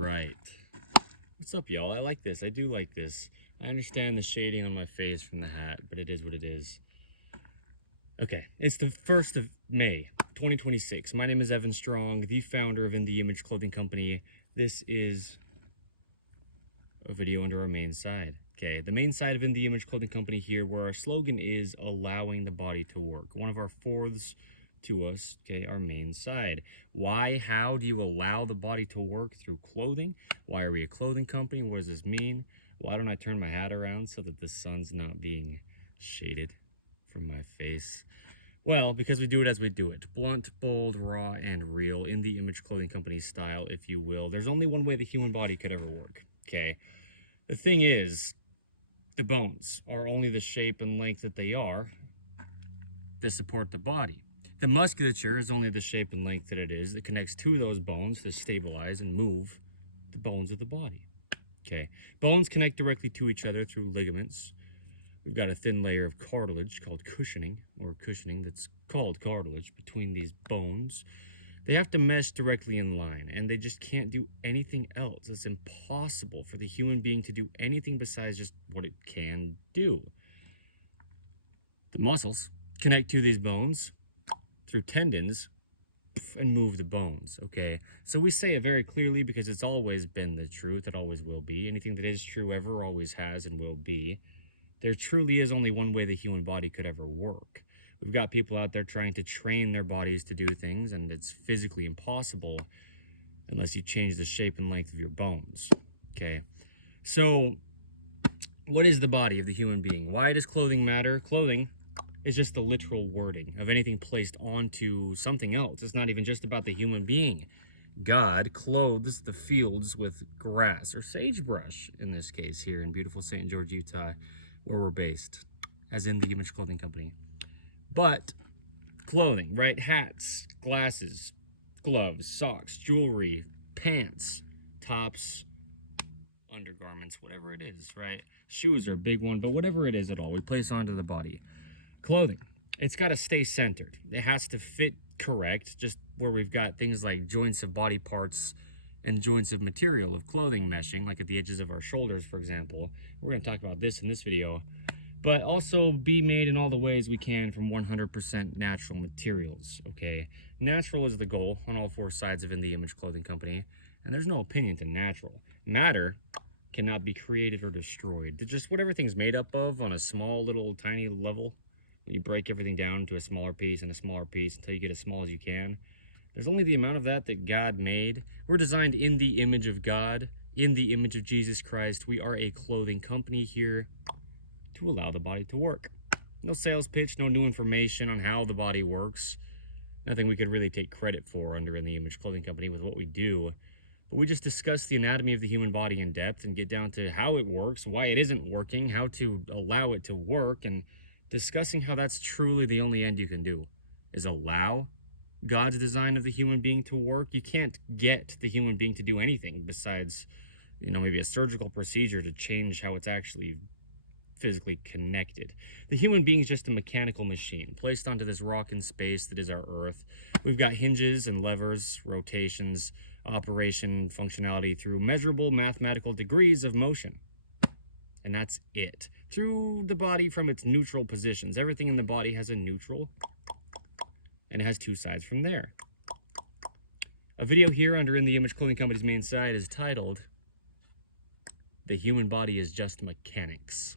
Right. What's up, y'all? I like this. I do like this. I understand the shading on my face from the hat, but it is what it is. Okay, it's the 1st of May, 2026. My name is Evan Strong, the founder of In the Image Clothing Company. This is a video under our main side. Okay, the main side of In the Image Clothing Company here, where our slogan is allowing the body to work. One of our fourths to us, okay, our main side. Why, how do you allow the body to work through clothing? Why are we a clothing company? What does this mean? Why don't I turn my hat around so that the sun's not being shaded from my face? Well, because we do it as we do it. Blunt, bold, raw, and real. In the Image Clothing Company style, if you will. There's only one way the human body could ever work, okay? The thing is, the bones are only the shape and length that they are to support the body. The musculature is only the shape and length that it is that connects to those bones to stabilize and move the bones of the body. Okay, bones connect directly to each other through ligaments. We've got a thin layer of cartilage called cushioning, that's called cartilage between these bones. They have to mesh directly in line, and they just can't do anything else. It's impossible for the human being to do anything besides just what it can do. The muscles connect to these bones through tendons and move the bones, okay? So we say it very clearly because it's always been the truth. It always will be. Anything that is true ever always has and will be. There truly is only one way the human body could ever work. We've got people out there trying to train their bodies to do things, and it's physically impossible unless you change the shape and length of your bones, okay? So what is the body of the human being? Why does clothing matter? Clothing is just the literal wording of anything placed onto something else. It's not even just about the human being. God clothes the fields with grass, or sagebrush in this case, here in beautiful St. George, Utah, where we're based, as In the Image Clothing Company. But clothing, right? Hats, glasses, gloves, socks, jewelry, pants, tops, undergarments, whatever it is, right? Shoes are a big one, but whatever it is at all, we place onto the body. Clothing, it's got to stay centered. It has to fit correct, just where we've got things like joints of body parts and joints of material of clothing meshing, like at the edges of our shoulders, for example. We're going to talk about this in this video, but also be made in all the ways we can from 100% natural materials, okay? Natural is the goal on all four sides of In the Image Clothing Company, and there's no opinion to natural. Matter cannot be created or destroyed. They're just what everything's made up of on a small little tiny level. When you break everything down to a smaller piece and a smaller piece until you get as small as you can. There's only the amount of that God made. We're designed in the image of God, in the image of Jesus Christ. We are a clothing company here to allow the body to work. No sales pitch, no new information on how the body works. Nothing we could really take credit for under In the Image Clothing Company with what we do. But we just discuss the anatomy of the human body in depth and get down to how it works, why it isn't working, how to allow it to work, and discussing how that's truly the only end you can do, is allow God's design of the human being to work. You can't get the human being to do anything besides, maybe a surgical procedure to change how it's actually physically connected. The human being is just a mechanical machine placed onto this rock in space that is our Earth. We've got hinges and levers, rotations, operation, functionality through measurable mathematical degrees of motion. And that's it. Through the body from its neutral positions. Everything in the body has a neutral, and it has two sides from there. A video here under In the Image Clothing Company's main side is titled, The Human Body is Just Mechanics.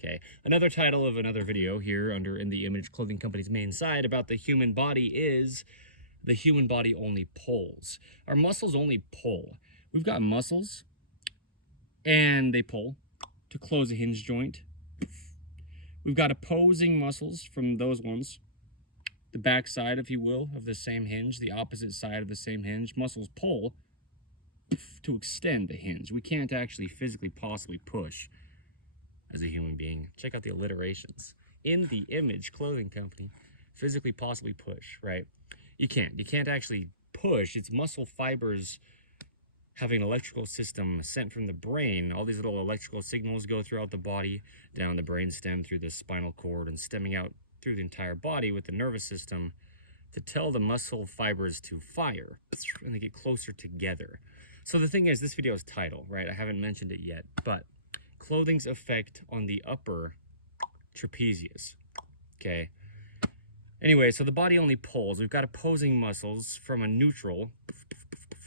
Okay, another title of another video here under In the Image Clothing Company's main side about the human body is, The Human Body Only Pulls. Our muscles only pull. We've got muscles, and they pull to close a hinge joint. We've got opposing muscles from those ones. The back side, if you will, of the same hinge, the opposite side of the same hinge. Muscles pull to extend the hinge. We can't actually physically possibly push as a human being. Check out the alliterations. In the Image Clothing Company, physically possibly push, right? You can't actually push. It's muscle fibers having an electrical system sent from the brain. All these little electrical signals go throughout the body, down the brainstem, through the spinal cord, and stemming out through the entire body with the nervous system to tell the muscle fibers to fire, and they get closer together. So the thing is, this video's title, right? I haven't mentioned it yet, but clothing's effect on the upper trapezius, okay? Anyway, so the body only pulls. We've got opposing muscles from a neutral,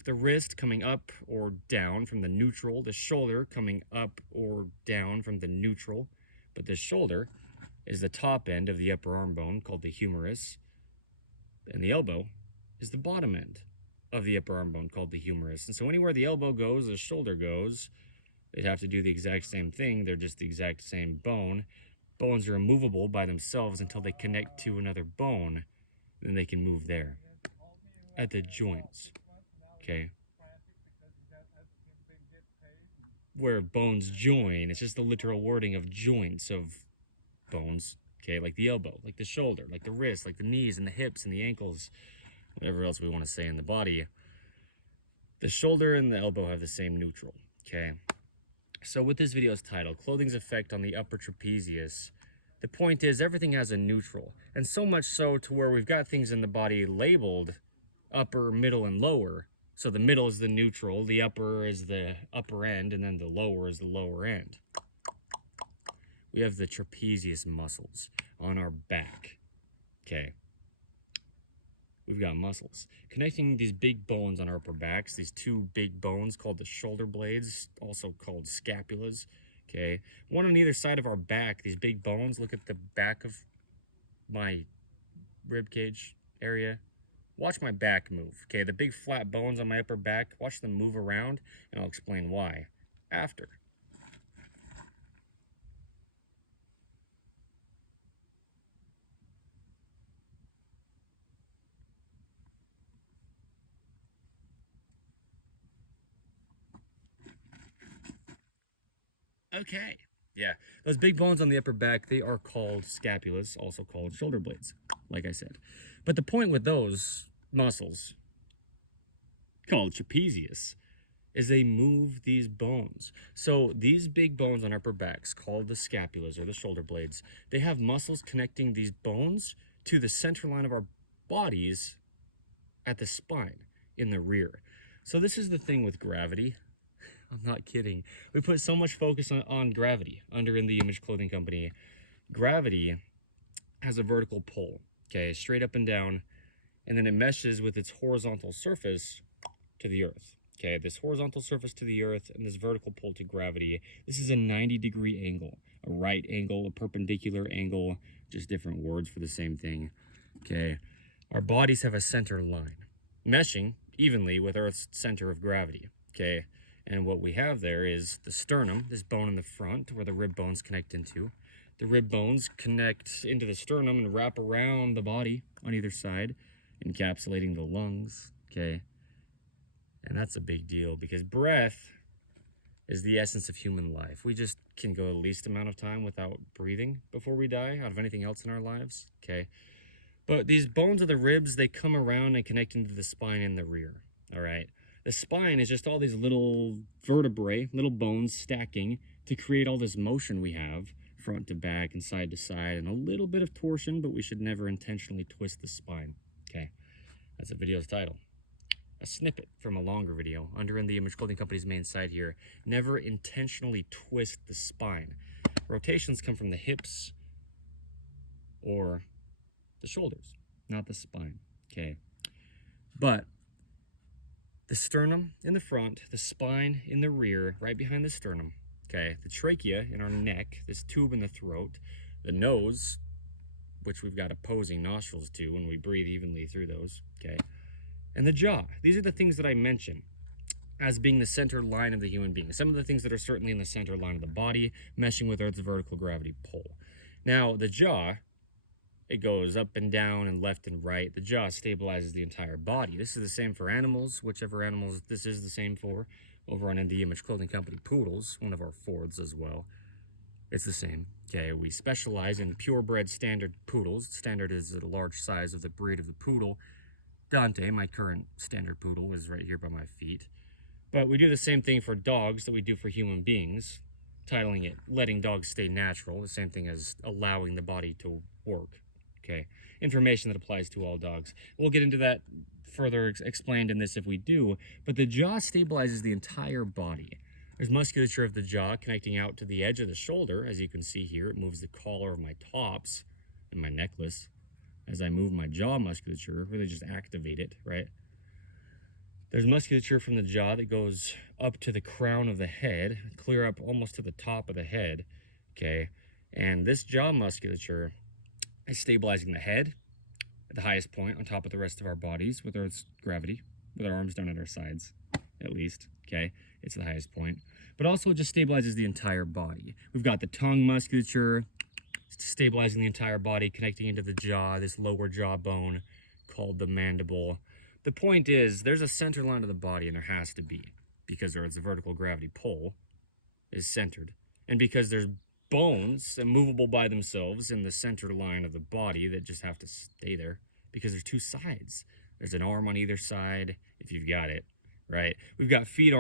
the wrist coming up or down from the neutral, the shoulder coming up or down from the neutral, but the shoulder is the top end of the upper arm bone called the humerus, and the elbow is the bottom end of the upper arm bone called the humerus. And so anywhere the elbow goes, the shoulder goes. They'd have to do the exact same thing. They're just the exact same bone. Bones are immovable by themselves until they connect to another bone, then they can move there at the joints, okay? Where bones join, it's just the literal wording of joints of bones, okay? Like the elbow, like the shoulder, like the wrist, like the knees and the hips and the ankles, whatever else we want to say in the body. The shoulder and the elbow have the same neutral, okay? So with this video's title, Clothing's Effect on the Upper Trapezius, the point is everything has a neutral, and so much so to where we've got things in the body labeled upper, middle, and lower. So the middle is the neutral, the upper is the upper end, and then the lower is the lower end. We have the trapezius muscles on our back, okay? We've got muscles connecting these big bones on our upper backs, these two big bones called the shoulder blades, also called scapulas, okay? One on either side of our back, these big bones. Look at the back of my rib cage area. Watch my back move, okay? The big flat bones on my upper back, watch them move around, and I'll explain why after. Okay. Yeah, those big bones on the upper back, they are called scapulas, also called shoulder blades, like I said. But the point with those muscles, called trapezius, is they move these bones. So these big bones on upper backs, called the scapulas or the shoulder blades, they have muscles connecting these bones to the center line of our bodies at the spine in the rear. So this is the thing with gravity. I'm not kidding. We put so much focus on gravity under In The Image Clothing Company. Gravity has a vertical pull, okay, straight up and down, and then it meshes with its horizontal surface to the earth. Okay, this horizontal surface to the earth and this vertical pull to gravity. This is a 90-degree angle, a right angle, a perpendicular angle, just different words for the same thing. Okay, our bodies have a center line, meshing evenly with Earth's center of gravity. Okay. And what we have there is the sternum, this bone in the front where the rib bones connect into. The rib bones connect into the sternum and wrap around the body on either side, encapsulating the lungs, okay? And that's a big deal because breath is the essence of human life. We just can go the least amount of time without breathing before we die out of anything else in our lives, okay? But these bones of the ribs, they come around and connect into the spine in the rear, all right? The spine is just all these little vertebrae, little bones stacking to create all this motion we have, front to back and side to side, and a little bit of torsion, but we should never intentionally twist the spine. Okay, that's the video's title. A snippet from a longer video under In The Image Clothing Company's main site here. Never intentionally twist the spine. Rotations come from the hips or the shoulders, not the spine. Okay, but the sternum in the front, the spine in the rear, right behind the sternum, okay? The trachea in our neck, this tube in the throat, the nose, which we've got opposing nostrils to when we breathe evenly through those, okay? And the jaw. These are the things that I mention as being the center line of the human being. Some of the things that are certainly in the center line of the body, meshing with Earth's vertical gravity pull. Now, the jaw, it goes up and down and left and right. The jaw stabilizes the entire body. This is the same for animals, whichever animals this is the same for. Over on In The Image Clothing Company, poodles, one of our Fords as well. It's the same. Okay, we specialize in purebred standard poodles. Standard is a large size of the breed of the poodle. Dante, my current standard poodle, is right here by my feet. But we do the same thing for dogs that we do for human beings, titling it Letting Dogs Stay Natural, the same thing as allowing the body to work. okay? Information that applies to all dogs. We'll get into that further explained in this if we do, but the jaw stabilizes the entire body. There's musculature of the jaw connecting out to the edge of the shoulder. As you can see here, it moves the collar of my tops and my necklace. As I move my jaw musculature, really just activate it, right? There's musculature from the jaw that goes up to the crown of the head, clear up almost to the top of the head, okay? And this jaw musculature is stabilizing the head at the highest point on top of the rest of our bodies with Earth's gravity, with our arms down at our sides, at least, okay? It's the highest point. But also it just stabilizes the entire body. We've got the tongue musculature, stabilizing the entire body, connecting into the jaw, this lower jawbone called the mandible. The point is, there's a center line of the body, and there has to be, because Earth's vertical gravity pull is centered. And because there's bones, immovable by themselves, in the center line of the body that just have to stay there, because there's two sides. There's an arm on either side, if you've got it, right? We've got feet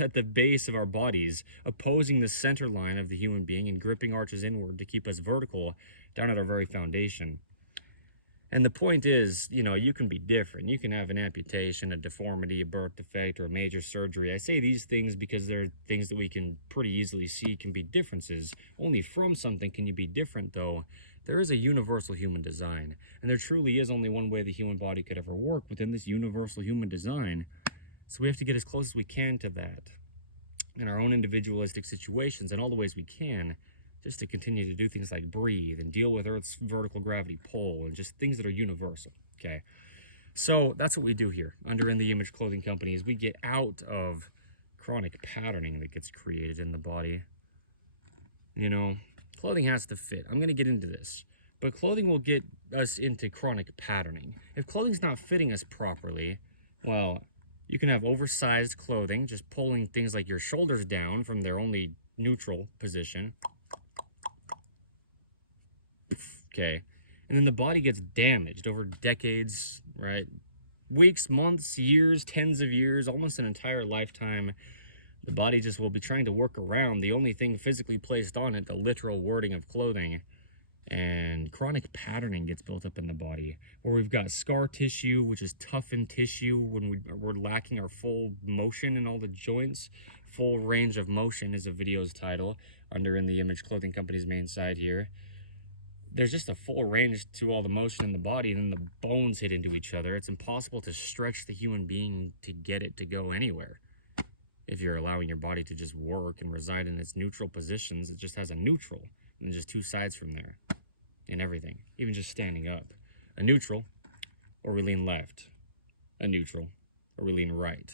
at the base of our bodies, opposing the center line of the human being and gripping arches inward to keep us vertical down at our very foundation. And the point is, you know, you can be different. You can have an amputation, a deformity, a birth defect, or a major surgery. I say these things because they're things that we can pretty easily see can be differences. Only from something can you be different, though. There is a universal human design, and there truly is only one way the human body could ever work within this universal human design. So we have to get as close as we can to that in our own individualistic situations in all the ways we can, just to continue to do things like breathe and deal with Earth's vertical gravity pull and just things that are universal, okay? So that's what we do here under In The Image Clothing Company, is we get out of chronic patterning that gets created in the body. You know, clothing has to fit. I'm going to get into this, but clothing will get us into chronic patterning. If clothing's not fitting us properly, well, you can have oversized clothing, just pulling things like your shoulders down from their only neutral position. Okay, and then the body gets damaged over decades, right? Weeks, months, years, tens of years, almost an entire lifetime. The body just will be trying to work around the only thing physically placed on it, the literal wording of clothing. And chronic patterning gets built up in the body, where we've got scar tissue, which is toughened tissue when we're lacking our full motion in all the joints. Full range of motion is a video's title under In The Image Clothing Company's main site here. There's just a full range to all the motion in the body, and then the bones hit into each other. It's impossible to stretch the human being to get it to go anywhere. If you're allowing your body to just work and reside in its neutral positions, it just has a neutral, and just two sides from there, and everything, even just standing up. A neutral, or we lean left. A neutral, or we lean right.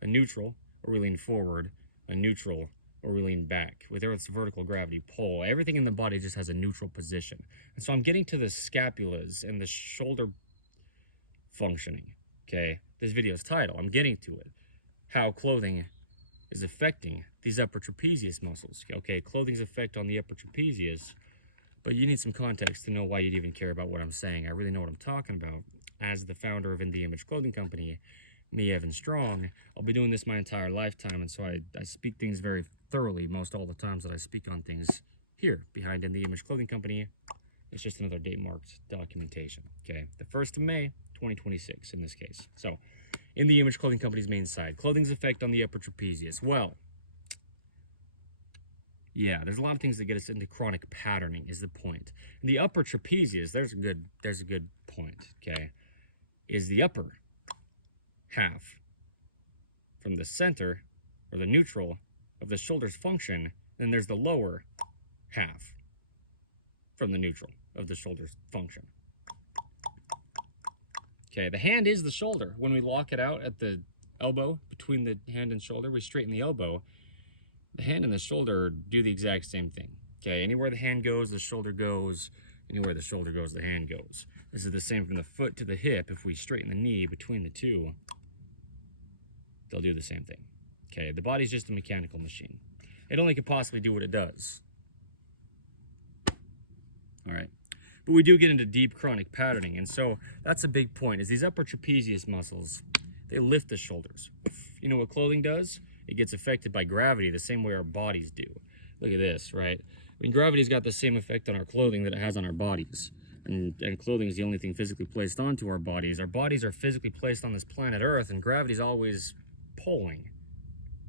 A neutral, or we lean forward. A neutral, or we lean back. With Earth's vertical gravity pull, everything in the body just has a neutral position. And so I'm getting to the scapulas and the shoulder functioning, okay? This video's title, I'm getting to it. How clothing is affecting these upper trapezius muscles. Okay, clothing's effect on the upper trapezius, but you need some context to know why you'd even care about what I'm saying. I really know what I'm talking about. As the founder of In The Image Clothing Company, me, Evan Strong, I'll be doing this my entire lifetime, and so I speak things very thoroughly most all the times that I speak on things here behind In The Image Clothing Company. It's just another date marked documentation, okay? The 1st of May, 2026 in this case. So, In The Image Clothing Company's main side, clothing's effect on the upper trapezius. Well, yeah, there's a lot of things that get us into chronic patterning is the point. And the upper trapezius, there's a good point, okay, is the upper half from the center, or the neutral, of the shoulder's function. Then there's the lower half from the neutral of the shoulder's function. Okay, the hand is the shoulder. When we lock it out at the elbow, between the hand and shoulder, we straighten the elbow. The hand and the shoulder do the exact same thing. Okay, anywhere the hand goes, the shoulder goes. Anywhere the shoulder goes, the hand goes. This is the same from the foot to the hip. If we straighten the knee between the two, they'll do the same thing. Okay, the body's just a mechanical machine. It only could possibly do what it does. All right, but we do get into deep chronic patterning, and so that's a big point, is these upper trapezius muscles, they lift the shoulders. You know what clothing does? It gets affected by gravity the same way our bodies do. Look at this, right? I mean, gravity's got the same effect on our clothing that it has on our bodies. And clothing is the only thing physically placed onto our bodies. Our bodies are physically placed on this planet Earth, and gravity's always pulling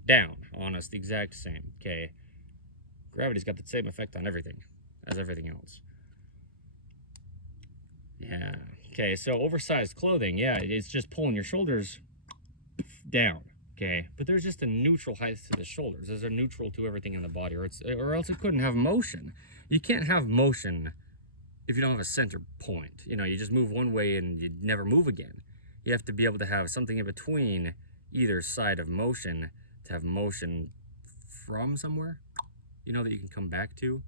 down on us the exact same, okay? Gravity's got the same effect on everything as everything else. Yeah. Okay, so oversized clothing, yeah, it's just pulling your shoulders down, okay? But there's just a neutral height to the shoulders. There's a neutral to everything in the body, or else it couldn't have motion. You can't have motion if you don't have a center point. You know, you just move one way and you never move again. You have to be able to have something in between either side of motion to have motion from somewhere, you know, that you can come back to.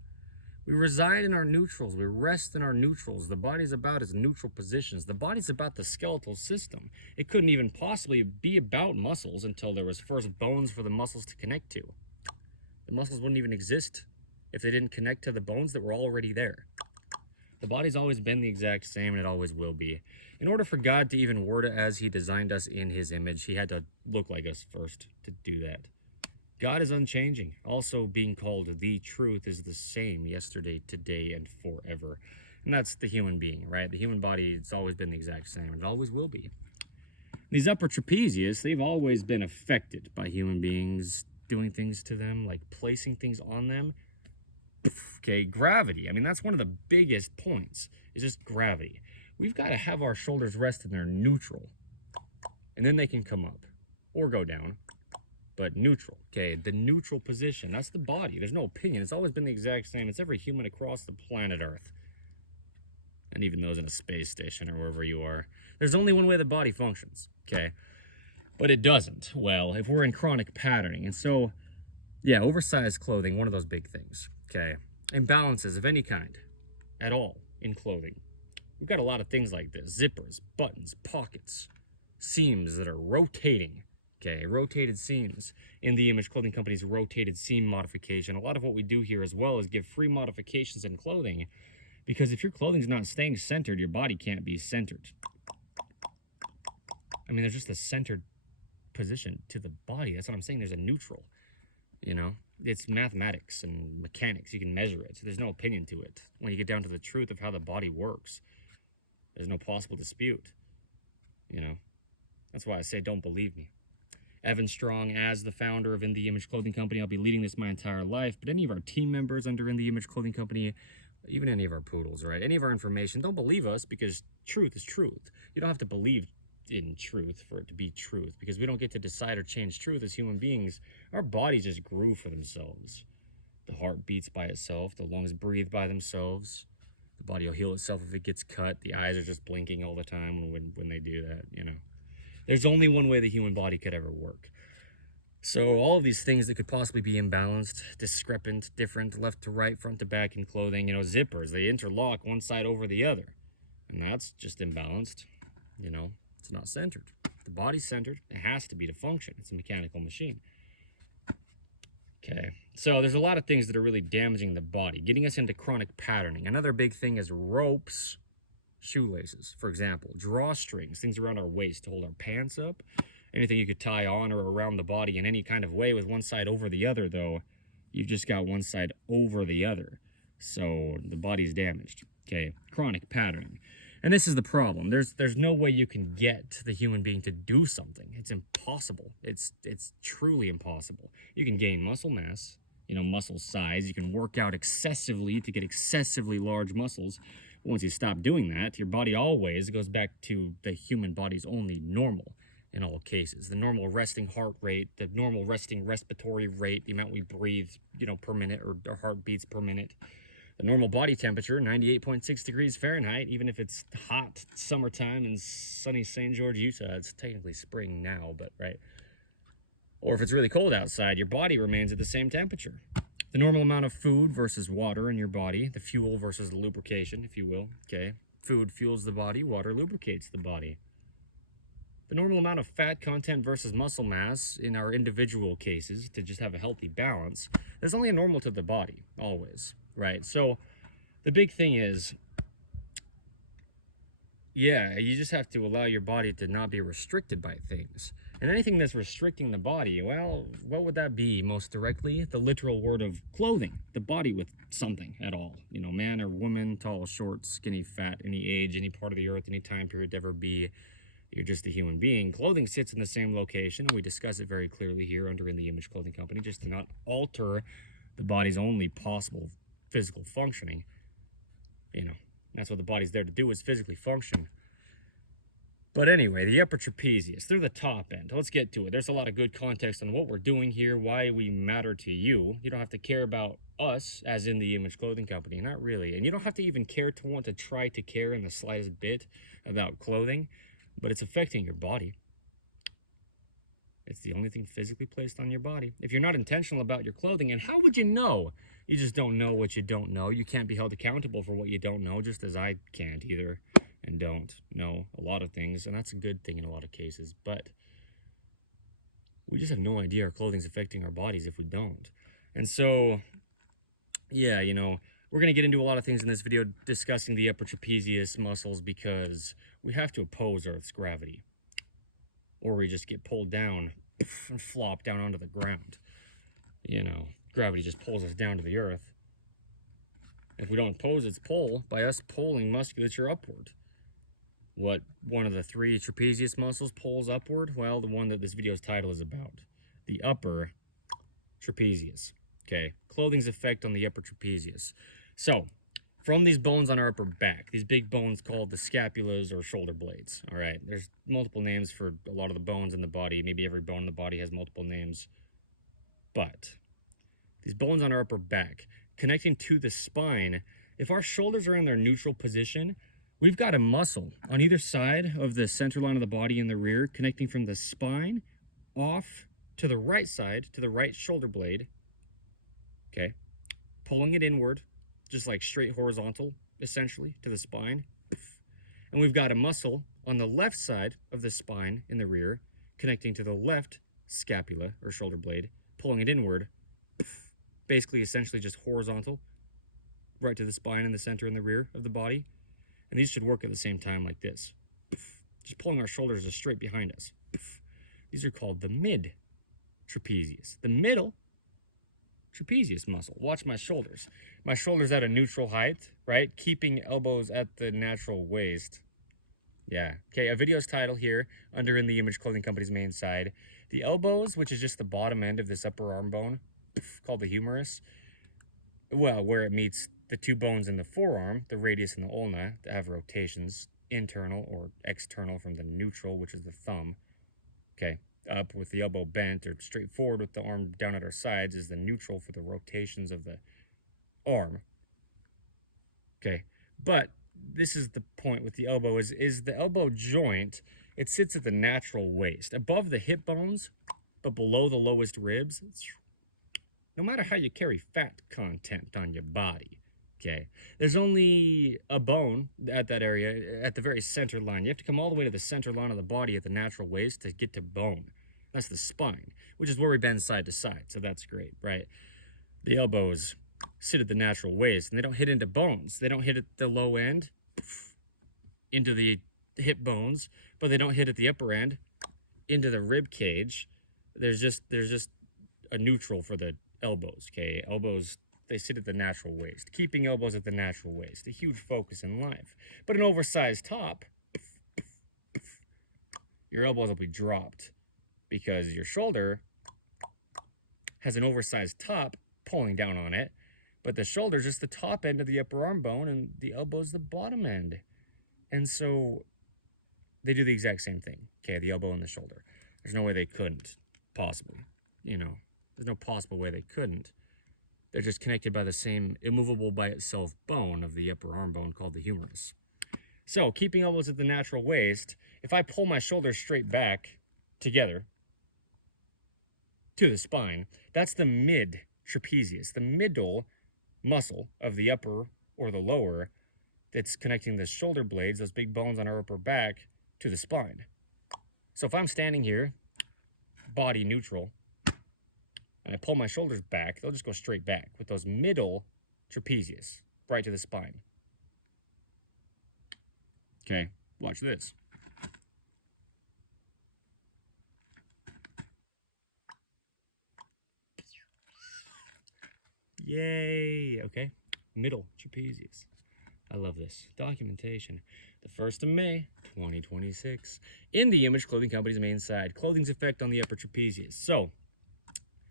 We reside in our neutrals. We rest in our neutrals. The body's about its neutral positions. The body's about the skeletal system. It couldn't even possibly be about muscles until there was first bones for the muscles to connect to. The muscles wouldn't even exist if they didn't connect to the bones that were already there. The body's always been the exact same, and it always will be. In order for God to even word it as he designed us in his image, he had to look like us first to do that. God is unchanging. Also, being called the truth is the same yesterday, today, and forever. And that's the human being, right? The human body, it's always been the exact same, and it always will be. These upper trapezius, they've always been affected by human beings doing things to them, like placing things on them. Okay, gravity. I mean, that's one of the biggest points, is just gravity. We've got to have our shoulders rest in their neutral, and then they can come up or go down, but neutral. Okay, the neutral position, that's the body. There's no opinion. It's always been the exact same. It's every human across the planet Earth, and even those in a space station or wherever you are. There's only one way the body functions, okay? But it doesn't, well, if we're in chronic patterning. And so, yeah, oversized clothing, one of those big things, okay? Imbalances of any kind at all in clothing. We've got a lot of things like this: zippers, buttons, pockets, seams that are rotating, okay? Rotated seams. In the Image Clothing Company's rotated seam modification, a lot of what we do here as well is give free modifications in clothing, because if your clothing's not staying centered, your body can't be centered. I mean, there's just a centered position to the body. That's what I'm saying. There's a neutral, you know? It's mathematics and mechanics. You can measure it. There's no opinion to it. When you get down to the truth of how the body works, there's no possible dispute, you know? That's why I say don't believe me. Evan Strong, as the founder of In the Image Clothing Company, I'll be leading this my entire life, but any of our team members under In the Image Clothing Company, even any of our poodles, right? Any of our information, don't believe us, because truth is truth. You don't have to believe in truth for it to be truth, because we don't get to decide or change truth as human beings. Our bodies just grew for themselves. The heart beats by itself. The lungs breathe by themselves. The body will heal itself if it gets cut. The eyes are just blinking all the time when they do that, you know. There's only one way the human body could ever work. So all of these things that could possibly be imbalanced, discrepant, different, left to right, front to back in clothing, you know, zippers, they interlock one side over the other. And that's just imbalanced, you know. It's not centered. The body's centered. It has to be to function. It's a mechanical machine. Okay, so there's a lot of things that are really damaging the body, getting us into chronic patterning. Another big thing is ropes, shoelaces, for example, drawstrings, things around our waist to hold our pants up. Anything you could tie on or around the body in any kind of way with one side over the other, though, you've just got one side over the other. So the body's damaged. Okay, chronic patterning. And this is the problem. There's no way you can get the human being to do something. It's impossible. It's truly impossible. You can gain muscle mass, you know, muscle size. You can work out excessively to get excessively large muscles. But once you stop doing that, your body always goes back to the human body's only normal in all cases. The normal resting heart rate, the normal resting respiratory rate, the amount we breathe, you know, per minute, or our heartbeats per minute. The normal body temperature, 98.6 degrees Fahrenheit, even if it's hot summertime in sunny St. George, Utah. It's technically spring now, but right. Or if it's really cold outside, your body remains at the same temperature. The normal amount of food versus water in your body, the fuel versus the lubrication, if you will, okay? Food fuels the body, water lubricates the body. The normal amount of fat content versus muscle mass in our individual cases, to just have a healthy balance, there's only a normal to the body, always. Right, so the big thing is, yeah, you just have to allow your body to not be restricted by things. And anything that's restricting the body, well, what would that be most directly? The literal word of clothing, the body with something at all. You know, man or woman, tall, short, skinny, fat, any age, any part of the earth, any time period to ever be. You're just a human being. Clothing sits in the same location, and we discuss it very clearly here under In the Image Clothing Company, just to not alter the body's only possible physical functioning. You know, that's what the body's there to do, is physically function. But anyway, the upper trapezius, through the top end. Let's get to it. There's a lot of good context on what we're doing here, why we matter to you. You don't have to care about us, as in the Image Clothing Company, not really. And you don't have to even care to want to try to care in the slightest bit about clothing, but it's affecting your body. It's the only thing physically placed on your body. If you're not intentional about your clothing, and how would you know? You just don't know what you don't know. You can't be held accountable for what you don't know, just as I can't either. And don't know a lot of things, and that's a good thing in a lot of cases, but we just have no idea our clothing's affecting our bodies if we don't. And so, yeah, you know, we're going to get into a lot of things in this video discussing the upper trapezius muscles, because we have to oppose Earth's gravity, or we just get pulled down and flop down onto the ground. You know, gravity just pulls us down to the earth. If we don't oppose its pull by us pulling musculature upward. What one of the three trapezius muscles pulls upward? Well, the one that this video's title is about. The upper trapezius. Okay, clothing's effect on the upper trapezius. So, from these bones on our upper back, these big bones called the scapulas or shoulder blades. All right, there's multiple names for a lot of the bones in the body. Maybe every bone in the body has multiple names. But these bones on our upper back, connecting to the spine, if our shoulders are in their neutral position, we've got a muscle on either side of the center line of the body in the rear, connecting from the spine off to the right side, to the right shoulder blade. Okay, pulling it inward, just like straight horizontal, essentially, to the spine. And we've got a muscle on the left side of the spine in the rear, connecting to the left scapula or shoulder blade, pulling it inward, basically, essentially just horizontal, right to the spine in the center and the rear of the body. And these should work at the same time like this. Just pulling our shoulders just straight behind us. These are called the mid-trapezius. The middle trapezius muscle. Watch my shoulders. My shoulders at a neutral height, right? Keeping elbows at the natural waist. Yeah. Okay, a video's title here, under In the Image Clothing Company's main side. The elbows, which is just the bottom end of this upper arm bone, called the humerus. Well, where it meets the two bones in the forearm, the radius and the ulna, that have rotations, internal or external from the neutral, which is the thumb. Okay, up with the elbow bent or straight forward with the arm down at our sides is the neutral for the rotations of the arm. Okay, but this is the point with the elbow, is the elbow joint, it sits at the natural waist, above the hip bones, but below the lowest ribs. No matter how you carry fat content on your body, okay, there's only a bone at that area, at the very center line. You have to come all the way to the center line of the body at the natural waist to get to bone. That's the spine, which is where we bend side to side, so that's great, right? The elbows sit at the natural waist, and they don't hit into bones. They don't hit at the low end, into the hip bones, but they don't hit at the upper end, into the rib cage. There's just a neutral for the elbows, okay? Elbows, they sit at the natural waist. Keeping elbows at the natural waist, a huge focus in life. But an oversized top, your elbows will be dropped because your shoulder has an oversized top pulling down on it, but the shoulder's just the top end of the upper arm bone and the elbow's the bottom end. And so they do the exact same thing, okay? The elbow and the shoulder. There's no way they couldn't, possibly, you know. There's no possible way they couldn't. They're just connected by the same immovable by itself bone of the upper arm bone called the humerus. So, keeping elbows at the natural waist, if I pull my shoulders straight back together to the spine, that's the mid-trapezius, the middle muscle of the upper or the lower that's connecting the shoulder blades, those big bones on our upper back, to the spine. So if I'm standing here, body neutral, and I pull my shoulders back, they'll just go straight back with those middle trapezius, right to the spine. Okay, watch this. Yay! Okay, middle trapezius. I love this. Documentation. The 1st of May, 2026. In the Image Clothing Company's main side. Clothing's effect on the upper trapezius. So,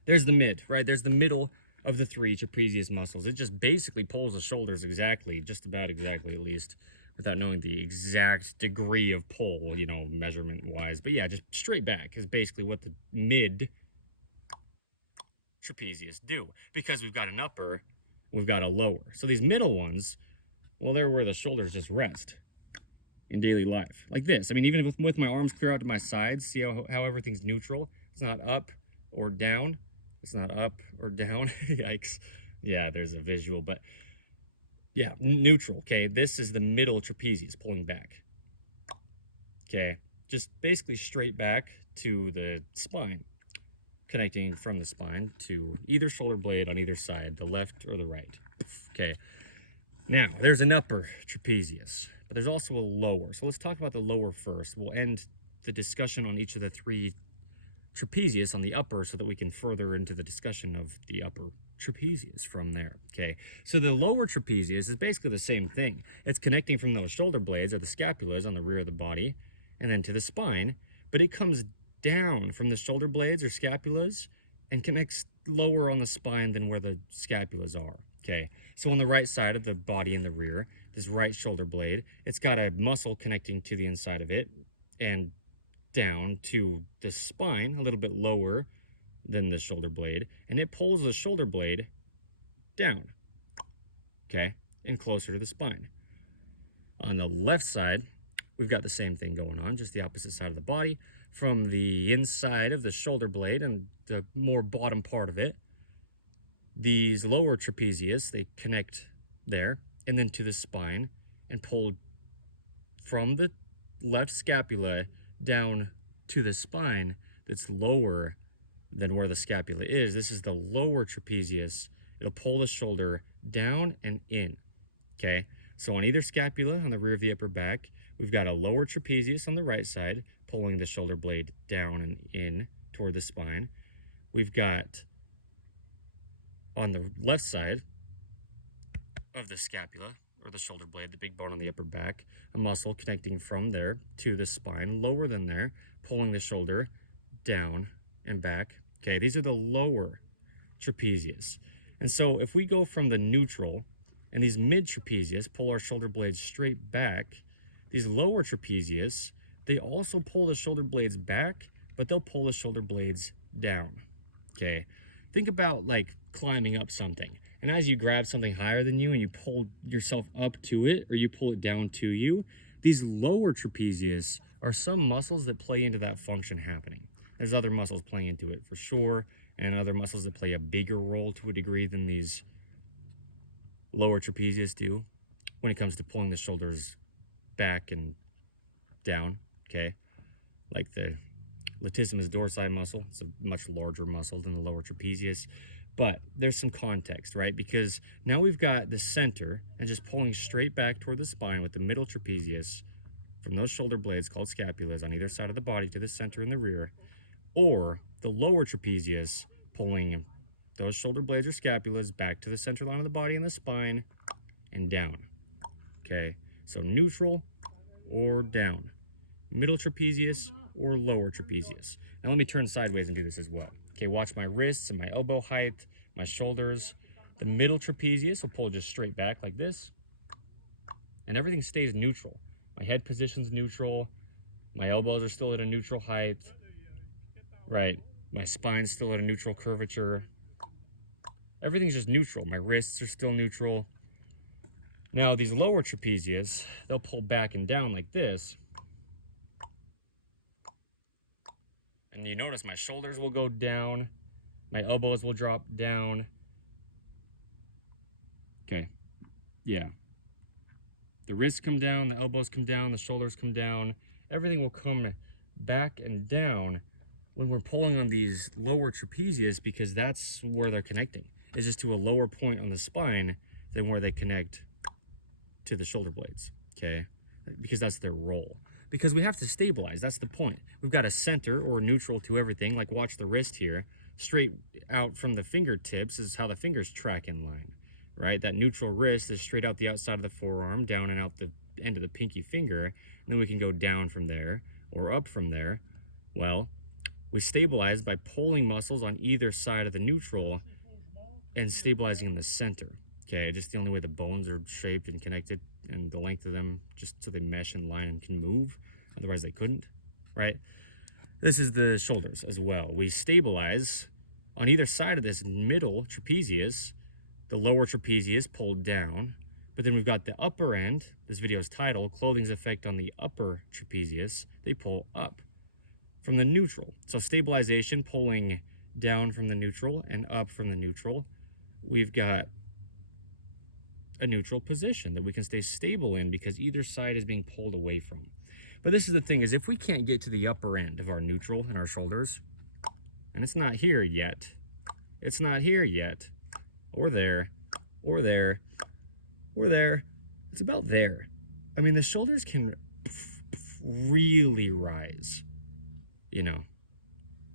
there's the mid, right? There's the middle of the 3 trapezius muscles. It just basically pulls the shoulders exactly, just about exactly at least, without knowing the exact degree of pull, you know, measurement-wise. But yeah, just straight back is basically what the mid trapezius do. Because we've got an upper, we've got a lower. So these middle ones, well, they're where the shoulders just rest in daily life. Like this. I mean, even with my arms clear out to my sides, see how everything's neutral? It's not up or down. It's not up or down. Yikes. Yeah, there's a visual, but yeah, neutral. Okay, this is the middle trapezius pulling back. Okay, just basically straight back to the spine, connecting from the spine to either shoulder blade on either side, the left or the right. Okay, now there's an upper trapezius, but there's also a lower. So let's talk about the lower first. We'll end the discussion on each of the 3 trapezius on the upper so that we can further into the discussion of the upper trapezius from there. Okay, so the lower trapezius is basically the same thing. It's connecting from those shoulder blades or the scapulas on the rear of the body and then to the spine, but it comes down from the shoulder blades or scapulas and connects lower on the spine than where the scapulas are. Okay, so on the right side of the body in the rear, this right shoulder blade, it's got a muscle connecting to the inside of it and down to the spine, a little bit lower than the shoulder blade, and it pulls the shoulder blade down, okay, and closer to the spine. On the left side, we've got the same thing going on, just the opposite side of the body. From the inside of the shoulder blade and the more bottom part of it, these lower trapezius, they connect there, and then to the spine, and pull from the left scapula down to the spine that's lower than where the scapula is. This is the lower trapezius. It'll pull the shoulder down and in. Okay, so on either scapula on the rear of the upper back, we've got a lower trapezius on the right side pulling the shoulder blade down and in toward the spine. We've got on the left side of the scapula or the shoulder blade, the big bone on the upper back, a muscle connecting from there to the spine, lower than there, pulling the shoulder down and back. Okay, these are the lower trapezius. And so if we go from the neutral and these mid trapezius pull our shoulder blades straight back, these lower trapezius, they also pull the shoulder blades back, but they'll pull the shoulder blades down. Okay, think about like climbing up something. And as you grab something higher than you and you pull yourself up to it or you pull it down to you, these lower trapezius are some muscles that play into that function happening. There's other muscles playing into it for sure, and other muscles that play a bigger role to a degree than these lower trapezius do when it comes to pulling the shoulders back and down, okay? Like the latissimus dorsi muscle. It's a much larger muscle than the lower trapezius. But there's some context, right? Because now we've got the center and just pulling straight back toward the spine with the middle trapezius from those shoulder blades called scapulas on either side of the body to the center and the rear, or the lower trapezius pulling those shoulder blades or scapulas back to the center line of the body and the spine and down. Okay, so neutral or down, middle trapezius or lower trapezius. Now let me turn sideways and do this as well. Okay, watch my wrists and my elbow height, my shoulders. The middle trapezius will pull just straight back like this, and everything stays neutral. My head position's neutral, my elbows are still at a neutral height, right? My spine's still at a neutral curvature. Everything's just neutral. My wrists are still neutral. Now these lower trapezius, they'll pull back and down like this. And you notice my shoulders will go down, my elbows will drop down. Okay, yeah. The wrists come down, the elbows come down, the shoulders come down. Everything will come back and down when we're pulling on these lower trapezius, because that's where they're connecting. It's just to a lower point on the spine than where they connect to the shoulder blades, okay? Because that's their role. Because we have to stabilize, that's the point. We've got a center or neutral to everything, like watch the wrist here. straight out from the fingertips is how the fingers track in line, right? That neutral wrist is straight out the outside of the forearm, down and out the end of the pinky finger, and then we can go down from there or up from there. Well, we stabilize by pulling muscles on either side of the neutral and stabilizing in the center. Okay, just the only way the bones are shaped and connected, and the length of them, just so they mesh in line and can move. Otherwise they couldn't, right? This is the shoulders as well. We stabilize on either side of this middle trapezius, the lower trapezius pulled down, but then we've got the upper end, this video's title, Clothing's Effect on the Upper Trapezius, they pull up from the neutral. So stabilization, pulling down from the neutral and up from the neutral. We've got a neutral position that we can stay stable in because either side is being pulled away from. But this is the thing, is if we can't get to the upper end of our neutral in our shoulders, and it's not here yet, it's not here yet, or there, or there, or there, it's about there. I mean, the shoulders can really rise, you know,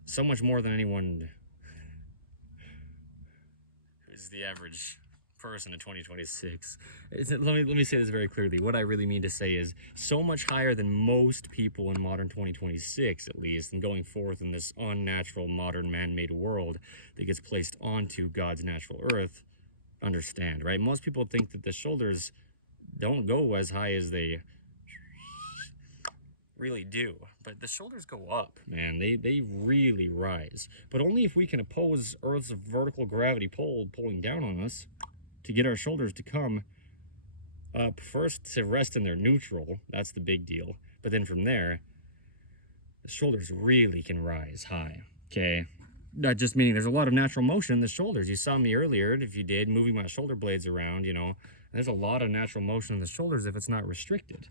so much more than anyone who's the average person in 2026. Let me say this very clearly. What I really mean to say is so much higher than most people in modern 2026, at least, and going forth in this unnatural, modern, man-made world that gets placed onto God's natural earth. Understand, right? Most people think that the shoulders don't go as high as they really do, but the shoulders go up, man. They really rise, but only if we can oppose Earth's vertical gravity pulling down on us to get our shoulders to come up first to rest in their neutral. That's the big deal. But then from there, the shoulders really can rise high. Okay, not just meaning there's a lot of natural motion in the shoulders. You saw me earlier, if you did, moving my shoulder blades around, you know, there's a lot of natural motion in the shoulders if it's not restricted.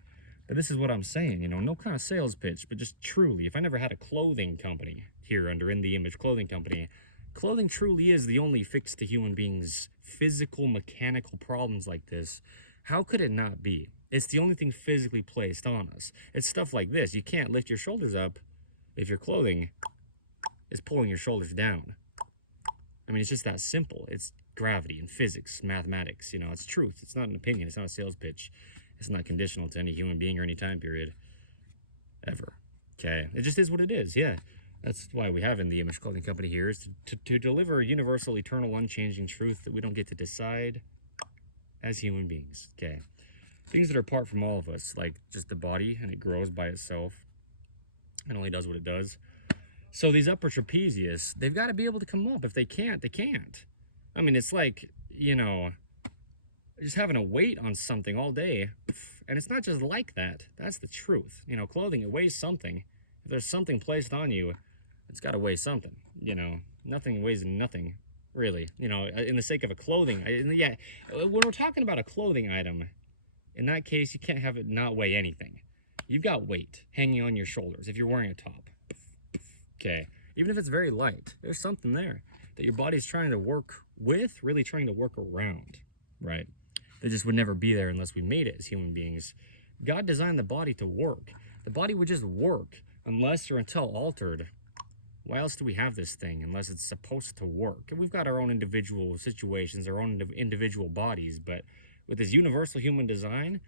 But this is what I'm saying, you know, no kind of sales pitch, but just truly, if I never had a clothing company here under In The Image Clothing Company, clothing truly is the only fix to human beings' physical, mechanical problems like this. How could it not be? It's the only thing physically placed on us. It's stuff like this. You can't lift your shoulders up if your clothing is pulling your shoulders down. I mean, it's just that simple. It's gravity and physics, mathematics, you know, it's truth. It's not an opinion. It's not a sales pitch. It's not conditional to any human being or any time period ever. Okay, it just is what it is. Yeah, that's why we have In The Image Clothing Company here, is to deliver universal, eternal, unchanging truth that we don't get to decide as human beings. Okay, things that are apart from all of us, like just the body, and it grows by itself and only does what it does. So these upper trapezius, they've got to be able to come up. If they can't, they can't. I mean, it's like, you know, just having a weight on something all day, and it's not just like that. That's the truth. You know, clothing, it weighs something. If there's something placed on you, it's got to weigh something. You know, nothing weighs nothing, really. You know, in the sake of a clothing, yeah, when we're talking about a clothing item, in that case, you can't have it not weigh anything. You've got weight hanging on your shoulders if you're wearing a top. Okay, even if it's very light, there's something there that your body's trying to work with, really trying to work around, right? That just would never be there unless we made it as human beings. God designed the body to work. The body would just work unless or until altered. Why else do we have this thing unless it's supposed to work? And we've got our own individual situations, our own individual bodies, but with this universal human design,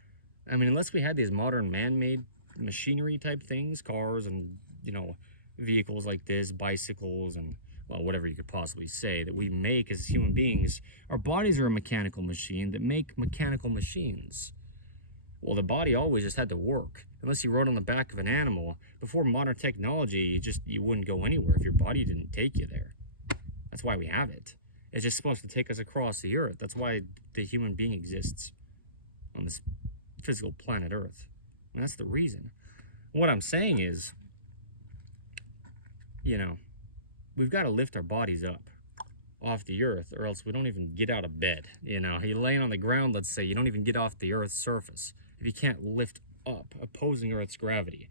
I mean, unless we had these modern man-made machinery type things, cars and, you know, vehicles like this, bicycles and, well, whatever you could possibly say, that we make as human beings, our bodies are a mechanical machine that make mechanical machines. Well, the body always just had to work. Unless you rode on the back of an animal, before modern technology, you wouldn't go anywhere if your body didn't take you there. That's why we have it. It's just supposed to take us across the earth. That's why the human being exists on this physical planet Earth. And that's the reason. What I'm saying is, you know, we've got to lift our bodies up off the earth, or else we don't even get out of bed. You know, you're laying on the ground, let's say, you don't even get off the earth's surface if you can't lift up, opposing earth's gravity.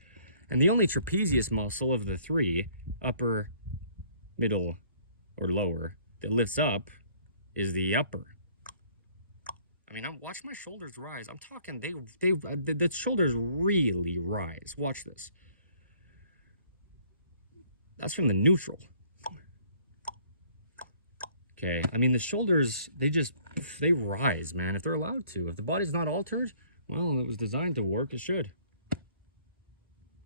And the only trapezius muscle of the three, upper, middle, or lower, that lifts up is the upper. I mean, watch my shoulders rise. I'm talking, the shoulders really rise. Watch this. That's from the neutral. Okay, I mean, the shoulders, they rise, man, if they're allowed to. If the body's not altered, well, it was designed to work, it should.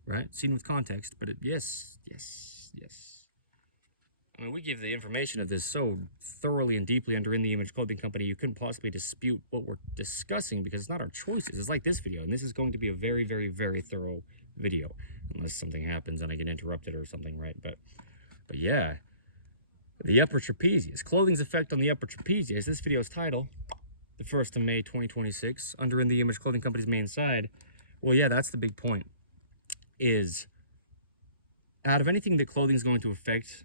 Right? Seen with context, but yes. I mean, we give the information of this so thoroughly and deeply under In the Image Clothing Company, you couldn't possibly dispute what we're discussing because it's not our choices. It's like this video, and this is going to be a very, very, very thorough video, unless something happens and I get interrupted or something, right? But yeah, the upper trapezius, clothing's effect on the upper trapezius. This video's title, the 1st of May, 2026, under In the Image Clothing Company's main side. Well, yeah, that's the big point. Is out of anything that clothing is going to affect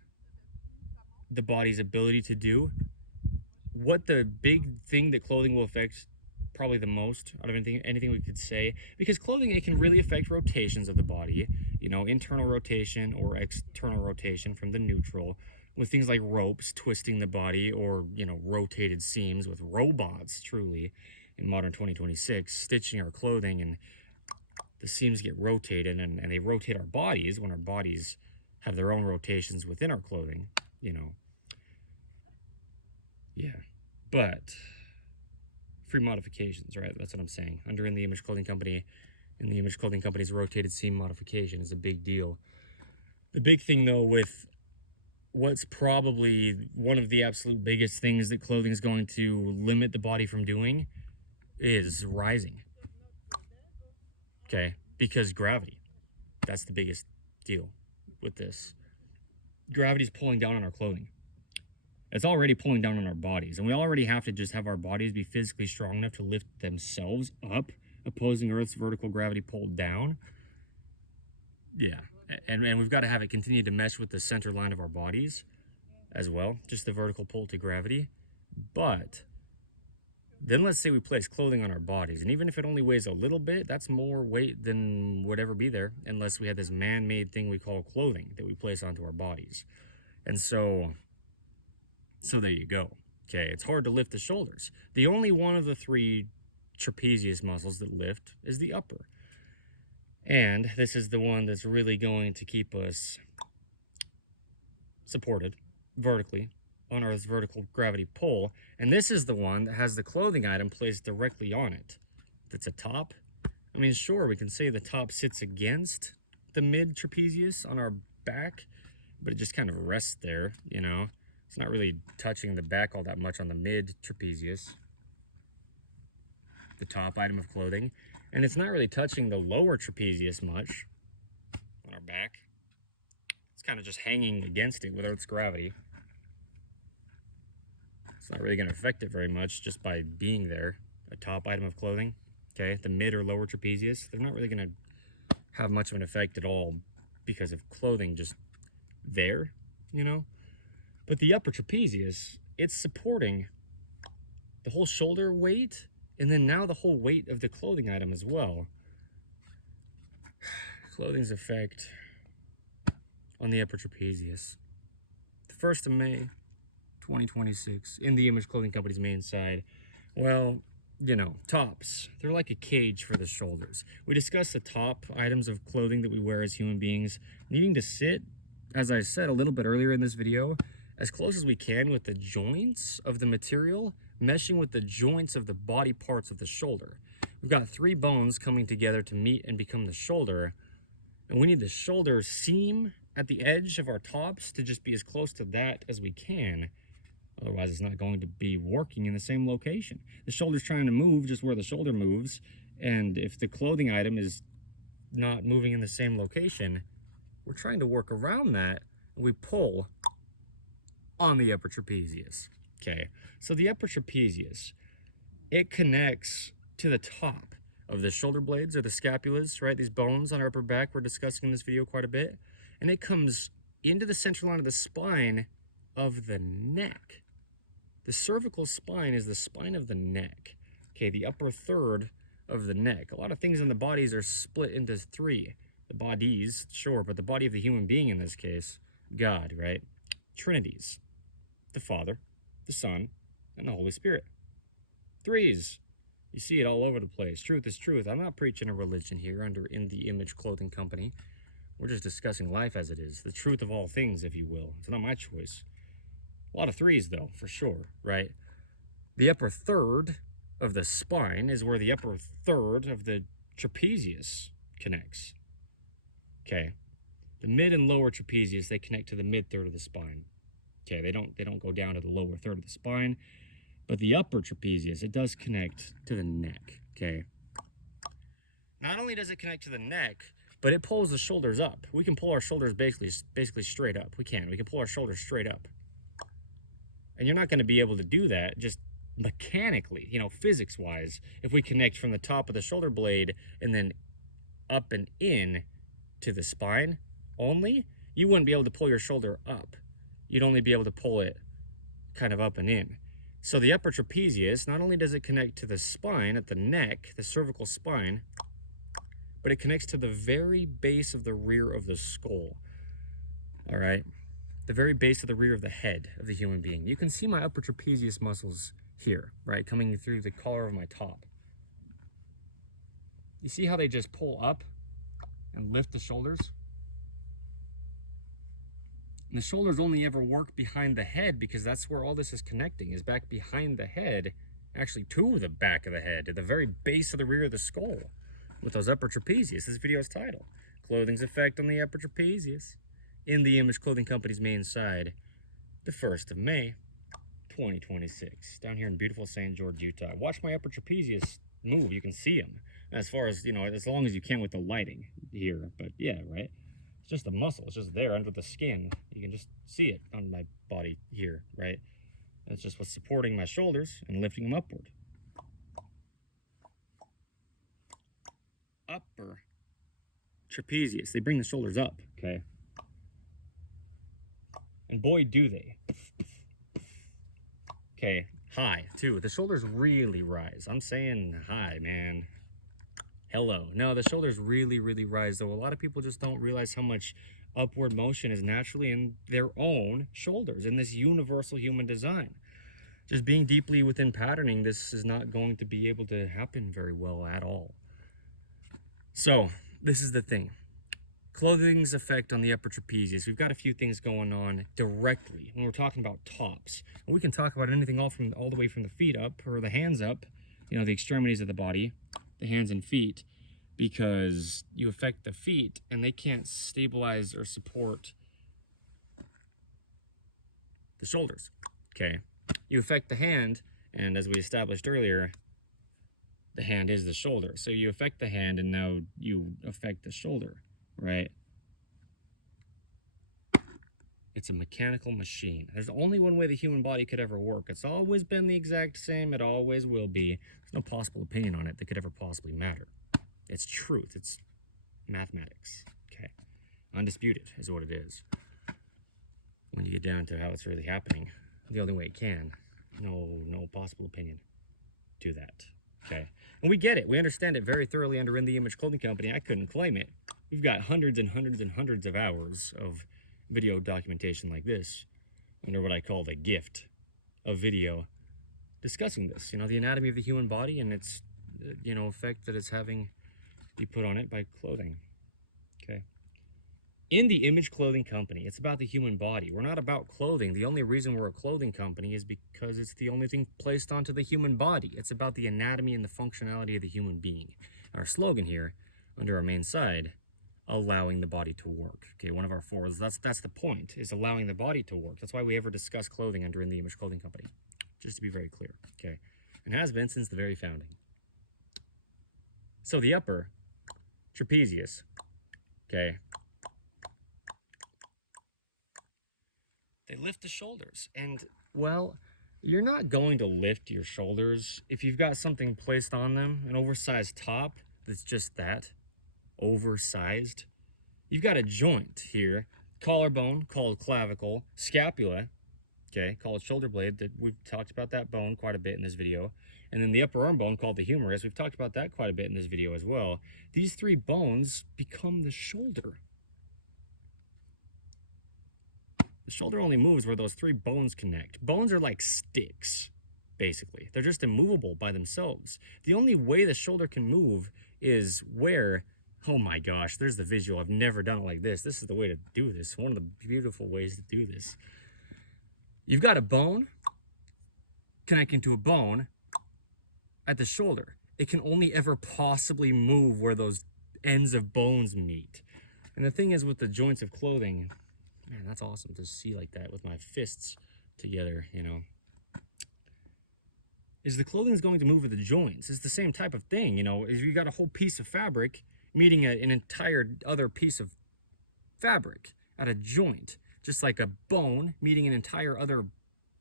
the body's ability to do, what the big thing that clothing will affect probably the most out of anything we could say, because clothing, it can really affect rotations of the body, you know, internal rotation or external rotation from the neutral, with things like ropes twisting the body, or, you know, rotated seams with robots, truly, in modern 2026, stitching our clothing, and the seams get rotated, and they rotate our bodies when our bodies have their own rotations within our clothing, you know. Yeah, but free modifications, right? That's what I'm saying. Under In the Image Clothing Company, In the Image Clothing Company's rotated seam modification is a big deal. The big thing, though, with what's probably one of the absolute biggest things that clothing is going to limit the body from doing is rising. Okay, because gravity. That's the biggest deal with this. Gravity's pulling down on our clothing. It's already pulling down on our bodies, and we already have to just have our bodies be physically strong enough to lift themselves up, opposing Earth's vertical gravity pull down. Yeah, and we've got to have it continue to mesh with the center line of our bodies as well, just the vertical pull to gravity. But then let's say we place clothing on our bodies, and even if it only weighs a little bit, that's more weight than would ever be there unless we had this man-made thing we call clothing that we place onto our bodies. And so there you go. Okay, it's hard to lift the shoulders. The only one of the 3 trapezius muscles that lift is the upper. And this is the one that's really going to keep us supported vertically on Earth's vertical gravity pull. And this is the one that has the clothing item placed directly on it. That's a top. I mean, sure, we can say the top sits against the mid trapezius on our back, but it just kind of rests there, you know. It's not really touching the back all that much on the mid trapezius, the top item of clothing. And it's not really touching the lower trapezius much on our back. It's kind of just hanging against it with Earth's gravity. It's not really going to affect it very much just by being there. A top item of clothing, okay, the mid or lower trapezius, they're not really going to have much of an effect at all because of clothing just there, you know. But the upper trapezius, it's supporting the whole shoulder weight, and then now the whole weight of the clothing item as well. Clothing's effect on the upper trapezius. The 1st of May, 2026, In the Image Clothing Company's main side. Well, you know, tops, they're like a cage for the shoulders. We discussed the top items of clothing that we wear as human beings needing to sit, as I said a little bit earlier in this video, as close as we can with the joints of the material, meshing with the joints of the body parts of the shoulder. We've got 3 bones coming together to meet and become the shoulder, and we need the shoulder seam at the edge of our tops to just be as close to that as we can. Otherwise, it's not going to be working in the same location. The shoulder's trying to move just where the shoulder moves, and if the clothing item is not moving in the same location, we're trying to work around that, and we pull on the upper trapezius. Okay, so the upper trapezius, it connects to the top of the shoulder blades or the scapulas, right? These bones on our upper back we're discussing in this video quite a bit. And it comes into the central line of the spine of the neck. The cervical spine is the spine of the neck. Okay, the upper third of the neck. A lot of things in the bodies are split into 3. The bodies, sure, but the body of the human being in this case, God, right? Trinities. The Father, the Son, and the Holy Spirit. 3s. You see it all over the place. Truth is truth. I'm not preaching a religion here under In the Image Clothing Company. We're just discussing life as it is. The truth of all things, if you will. It's not my choice. A lot of threes though, for sure, right? The upper third of the spine is where the upper third of the trapezius connects. Okay. The mid and lower trapezius, they connect to the mid third of the spine. Okay, they don't go down to the lower third of the spine, but the upper trapezius, it does connect to the neck. Okay. Not only does it connect to the neck, but it pulls the shoulders up. We can pull our shoulders basically straight up. We can pull our shoulders straight up. And you're not going to be able to do that just mechanically, you know, physics-wise, if we connect from the top of the shoulder blade and then up and in to the spine only, you wouldn't be able to pull your shoulder up. You'd only be able to pull it kind of up and in. So the upper trapezius, not only does it connect to the spine at the neck, the cervical spine, but it connects to the very base of the rear of the skull. All right? The very base of the rear of the head of the human being. You can see my upper trapezius muscles here, right? Coming through the collar of my top. You see how they just pull up and lift the shoulders? And the shoulders only ever work behind the head because that's where all this is connecting, is back behind the head, actually to the back of the head, to the very base of the rear of the skull, with those upper trapezius. This video's title, Clothing's Effect on the Upper Trapezius, in the Image Clothing Company's main side, the 1st of May, 2026, down here in beautiful St. George, Utah. Watch my upper trapezius move. You can see them. As far as, you know, as long as you can with the lighting here. But yeah, right? It's just a muscle. It's just there under the skin. You can just see it on my body here, right? It's just what's supporting my shoulders and lifting them upward. Upper trapezius. They bring the shoulders up, okay? And boy, do they. Okay, high, too. The shoulders really rise. I'm saying high, man. Hello. No, the shoulders really, really rise, though. A lot of people just don't realize how much upward motion is naturally in their own shoulders, in this universal human design. Just being deeply within patterning, this is not going to be able to happen very well at all. So, this is the thing. Clothing's effect on the upper trapezius. We've got a few things going on directly when we're talking about tops. And we can talk about anything all the way from the feet up, or the hands up, you know, the extremities of the body, the hands and feet, because you affect the feet and they can't stabilize or support the shoulders, okay? You affect the hand, and as we established earlier, the hand is the shoulder. So you affect the hand and now you affect the shoulder, right? It's a mechanical machine. There's only one way the human body could ever work. It's always been the exact same. It always will be. There's no possible opinion on it that could ever possibly matter. It's truth. It's mathematics. Okay. Undisputed is what it is. When you get down to how it's really happening, the only way it can, no possible opinion to that. Okay. And we get it. We understand it very thoroughly under In the Image Clothing Company. I couldn't claim it. We've got hundreds and hundreds and hundreds of hours of video documentation like this under what I call the gift of video discussing this, you know, the anatomy of the human body and its, you know, effect that it's having be put on it by clothing. Okay. In the Image Clothing Company, it's about the human body. We're not about clothing. The only reason we're a clothing company is because it's the only thing placed onto the human body. It's about the anatomy and the functionality of the human being. Our slogan here, under our main side, allowing the body to work. Okay, one of our fours. That's the point, is allowing the body to work. That's why we ever discuss clothing under In the Image Clothing Company. Just to be very clear. Okay. And has been since the very founding. So the upper trapezius. Okay. They lift the shoulders. And, well, you're not going to lift your shoulders if you've got something placed on them, an oversized top that's just that. Oversized. You've got a joint here, collarbone called clavicle, scapula, okay, called shoulder blade, that we've talked about that bone quite a bit in this video, and then the upper arm bone called the humerus. We've talked about that quite a bit in this video as well. These three bones become the shoulder. The shoulder only moves where those three bones connect. Bones are like sticks, basically. They're just immovable by themselves. The only way the shoulder can move is where, oh my gosh, there's the visual. I've never done it like this. This is the way to do this. One of the beautiful ways to do this. You've got a bone connecting to a bone at the shoulder. It can only ever possibly move where those ends of bones meet. And the thing is with the joints of clothing, man, that's awesome to see like that with my fists together, you know, is the clothing is going to move with the joints. It's the same type of thing, you know, is you got a whole piece of fabric meeting an entire other piece of fabric at a joint, just like a bone meeting an entire other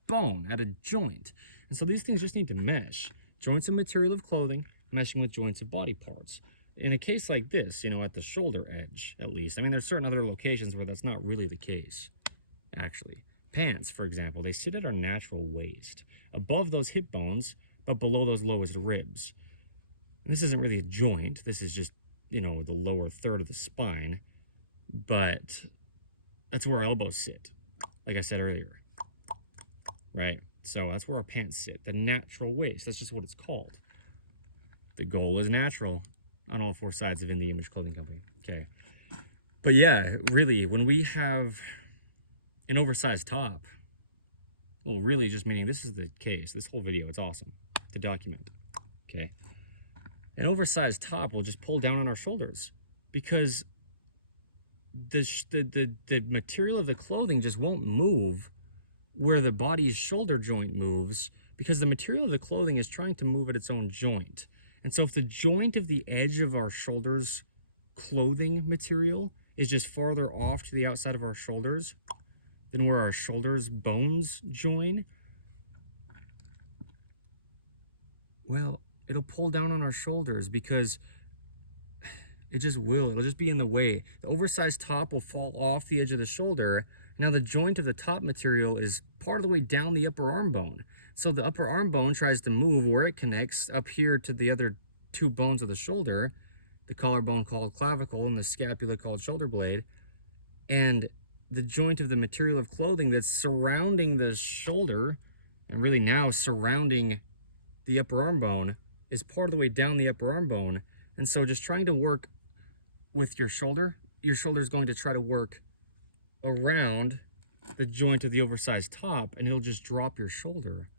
bone at a joint. And so these things just need to mesh. Joints of material of clothing meshing with joints of body parts. In a case like this, you know, at the shoulder edge, at least. I mean, there's certain other locations where that's not really the case, actually. Pants, for example, they sit at our natural waist, above those hip bones, but below those lowest ribs. And this isn't really a joint. This is just, you know, the lower third of the spine, but that's where our elbows sit, like I said earlier, right? So that's where our pants sit, the natural waist. That's just what it's called. The goal is natural on all four sides of In the Image Clothing Company. Okay. But yeah, really, when we have an oversized top, well, really just meaning this is the case, this whole video, it's awesome to document. Okay. An oversized top will just pull down on our shoulders because the material of the clothing just won't move where the body's shoulder joint moves, because the material of the clothing is trying to move at its own joint. And so if the joint of the edge of our shoulders clothing material is just farther off to the outside of our shoulders than where our shoulders bones join, well, it'll pull down on our shoulders because it just will. It'll just be in the way. The oversized top will fall off the edge of the shoulder. Now the joint of the top material is part of the way down the upper arm bone. So the upper arm bone tries to move where it connects up here to the other two bones of the shoulder, the collarbone called clavicle and the scapula called shoulder blade. And the joint of the material of clothing that's surrounding the shoulder and really now surrounding the upper arm bone is part of the way down the upper arm bone. And so just trying to work with your shoulder is going to try to work around the joint of the oversized top, and it'll just drop your shoulder.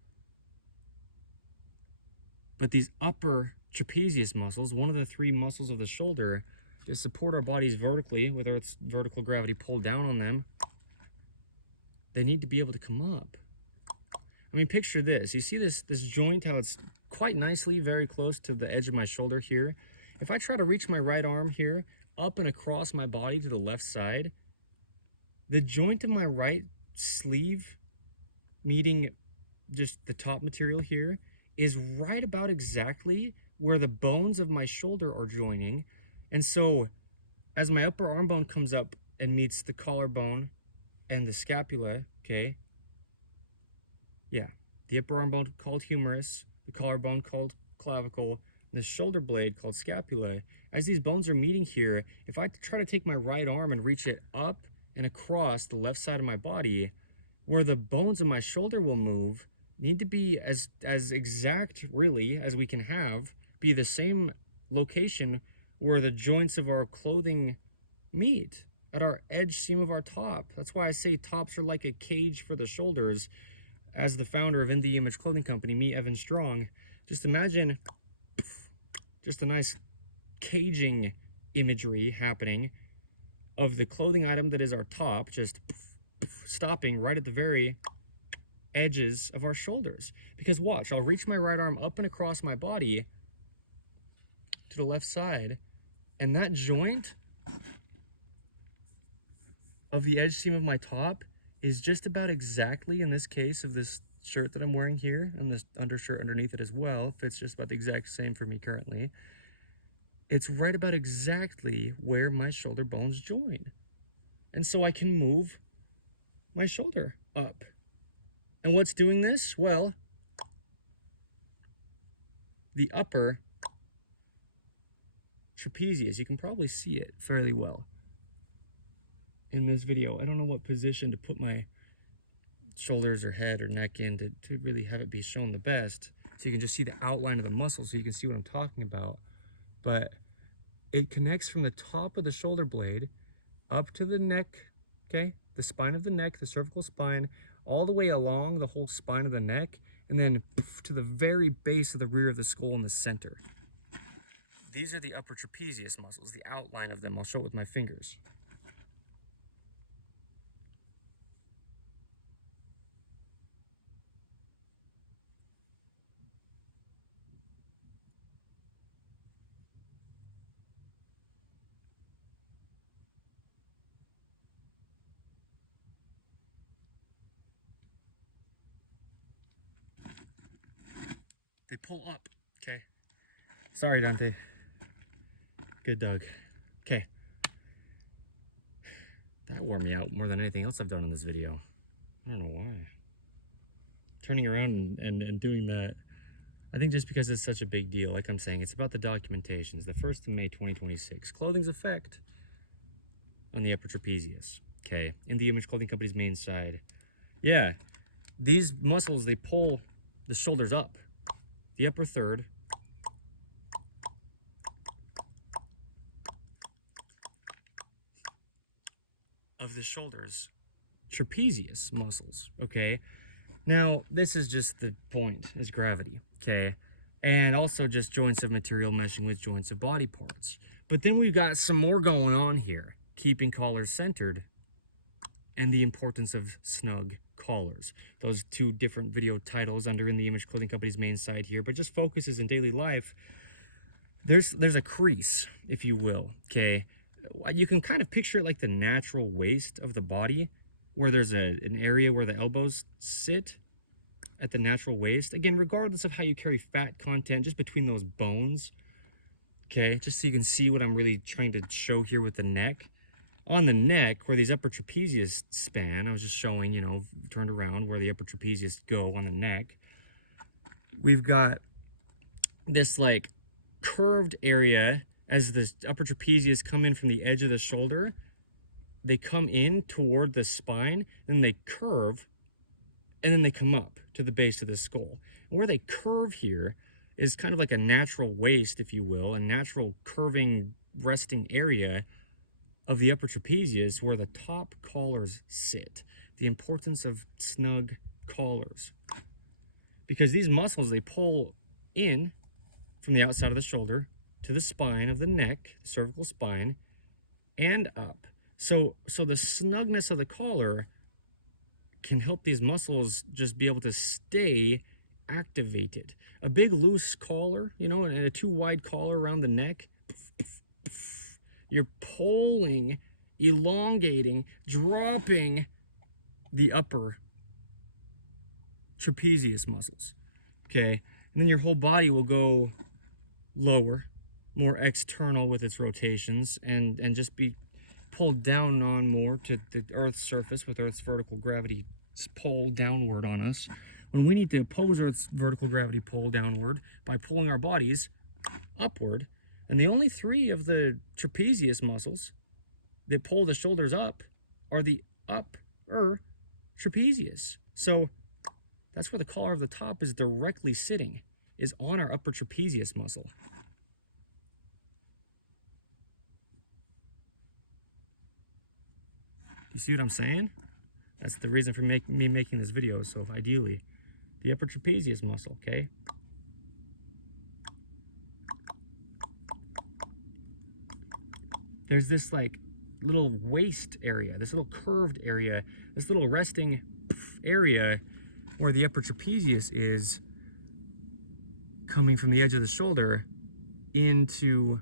But these upper trapezius muscles, one of the three muscles of the shoulder, to support our bodies vertically with Earth's vertical gravity pulled down on them, they need to be able to come up. I mean, picture this. You see this joint, how it's quite nicely very close to the edge of my shoulder here. If I try to reach my right arm here up and across my body to the left side, the joint of my right sleeve meeting just the top material here is right about exactly where the bones of my shoulder are joining. And so as my upper arm bone comes up and meets the collarbone and the scapula, okay, yeah, the upper arm bone called humerus, the collarbone called clavicle, the shoulder blade called scapula, as these bones are meeting here, if I try to take my right arm and reach it up and across the left side of my body, where the bones of my shoulder will move, need to be as exact, really, as we can have, be the same location where the joints of our clothing meet, at our edge seam of our top. That's why I say tops are like a cage for the shoulders. As the founder of In the Image Clothing Company, me, Evan Strong, just imagine just a nice caging imagery happening of the clothing item that is our top, just stopping right at the very edges of our shoulders. Because watch, I'll reach my right arm up and across my body to the left side, and that joint of the edge seam of my top is just about exactly, in this case of this shirt that I'm wearing here, and this undershirt underneath it as well, fits just about the exact same for me currently. It's right about exactly where my shoulder bones join. And so I can move my shoulder up. And what's doing this? Well, the upper trapezius, you can probably see it fairly well in this video. I don't know what position to put my shoulders or head or neck in to really have it be shown the best, so you can just see the outline of the muscle, so you can see what I'm talking about. But it connects from the top of the shoulder blade up to the neck, okay, the spine of the neck, the cervical spine, all the way along the whole spine of the neck, and then to the very base of the rear of the skull in the center. These are the upper trapezius muscles, the outline of them. I'll show it with my fingers. They pull up, okay? Sorry, Dante. Good dog. Okay. That wore me out more than anything else I've done in this video. I don't know why. Turning around and doing that, I think just because it's such a big deal, like I'm saying, it's about the documentation. It's the 1st of May 2026. Clothing's effect on the upper trapezius, okay? In the Image Clothing Company's main side. Yeah, these muscles, they pull the shoulders up. The upper third of the shoulders, trapezius muscles, okay? Now, this is just the point, is gravity, okay? And also just joints of material meshing with joints of body parts. But then we've got some more going on here, keeping collars centered and the importance of snug collars. Those 2 different video titles under In the Image Clothing Company's main site here, but just focuses in daily life. There's a crease, if you will, okay? You can kind of picture it like the natural waist of the body, where there's an area where the elbows sit at the natural waist. Again, regardless of how you carry fat content, just between those bones, okay? Just so you can see what I'm really trying to show here with the neck. On the neck, where these upper trapezius span, I was just showing, you know, turned around where the upper trapezius go on the neck. We've got this like curved area as the upper trapezius come in from the edge of the shoulder. They come in toward the spine, then they curve, and then they come up to the base of the skull. And where they curve here is kind of like a natural waist, if you will, a natural curving resting area of the upper trapezius where the top collars sit. The importance of snug collars. Because these muscles, they pull in from the outside of the shoulder to the spine of the neck, the cervical spine, and up. So the snugness of the collar can help these muscles just be able to stay activated. A big loose collar, you know, and a too wide collar around the neck, you're pulling, elongating, dropping the upper trapezius muscles, okay? And then your whole body will go lower, more external with its rotations, and just be pulled down on more to the Earth's surface with Earth's vertical gravity pull downward on us, when we need to oppose Earth's vertical gravity pull downward by pulling our bodies upward. And the only 3 of the trapezius muscles that pull the shoulders up are the upper trapezius. So that's where the collar of the top is directly sitting, is on our upper trapezius muscle. You see what I'm saying? That's the reason for me making this video. So ideally, the upper trapezius muscle, okay? There's this like little waist area, this little curved area, this little resting area where the upper trapezius is coming from the edge of the shoulder into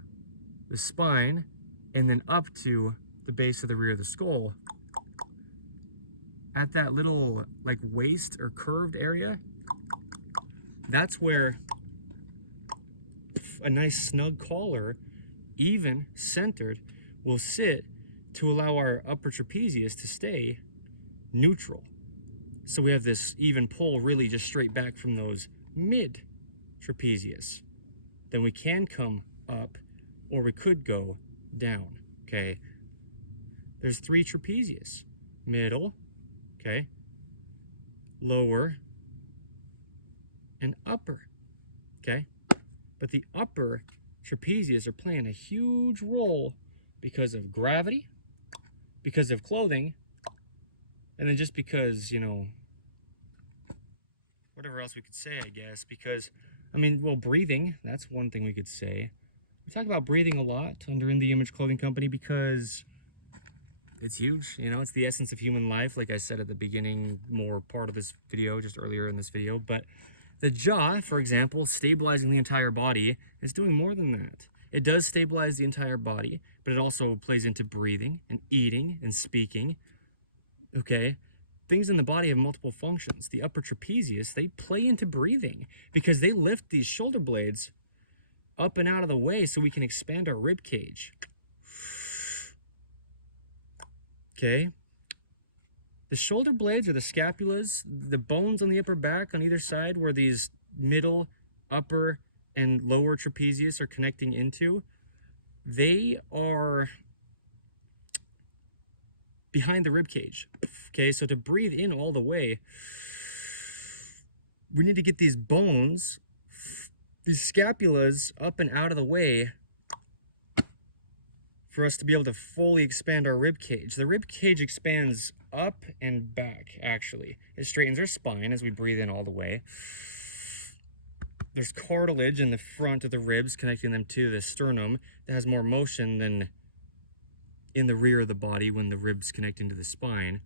the spine and then up to the base of the rear of the skull. At that little like waist or curved area, that's where a nice snug collar, even centered, will sit to allow our upper trapezius to stay neutral. So we have this even pull really just straight back from those mid trapezius. Then we can come up, or we could go down, okay? There's 3 trapezius. Middle, okay? Lower, and upper, okay? But the upper trapezius are playing a huge role because of gravity, because of clothing, and then just because, you know, whatever else we could say, I guess, because, I mean, well, breathing, that's one thing we could say. We talk about breathing a lot under In The Image Clothing Company because it's huge, you know, it's the essence of human life, like I said at the beginning, more part of this video, just earlier in this video. But the jaw, for example, stabilizing the entire body, is doing more than that. It does stabilize the entire body, but it also plays into breathing and eating and speaking, okay? Things in the body have multiple functions. The upper trapezius, they play into breathing because they lift these shoulder blades up and out of the way so we can expand our rib cage. Okay, the shoulder blades or the scapulas, the bones on the upper back on either side where these middle, upper, and lower trapezius are connecting into, they are behind the rib cage. Okay, so to breathe in all the way, we need to get these bones, these scapulas up and out of the way for us to be able to fully expand our rib cage. The rib cage expands up and back, actually. It straightens our spine as we breathe in all the way. There's cartilage in the front of the ribs connecting them to the sternum that has more motion than in the rear of the body when the ribs connect into the spine.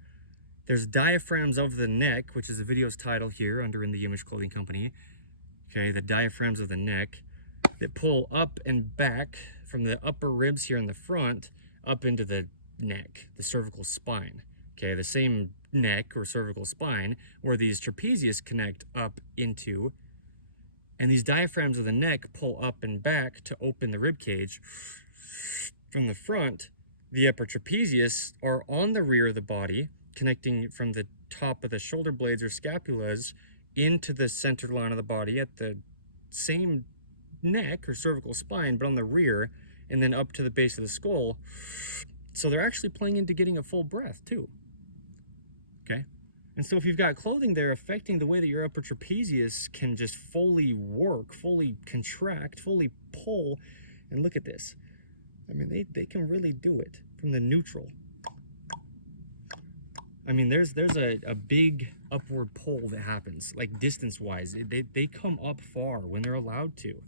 There's diaphragms of the neck, which is the video's title here under In The Image Clothing Company. Okay, the diaphragms of the neck that pull up and back from the upper ribs here in the front up into the neck, the cervical spine. Okay, the same neck or cervical spine where these trapezius connect up into, and these diaphragms of the neck pull up and back to open the rib cage. From the front, the upper trapezius are on the rear of the body, connecting from the top of the shoulder blades or scapulas into the center line of the body at the same neck or cervical spine, but on the rear, and then up to the base of the skull. So they're actually playing into getting a full breath too. Okay, and so if you've got clothing there affecting the way that your upper trapezius can just fully work, fully contract, fully pull, and look at this. I mean, they can really do it from the neutral. I mean, there's a big upward pull that happens, like distance-wise. They come up far when they're allowed to.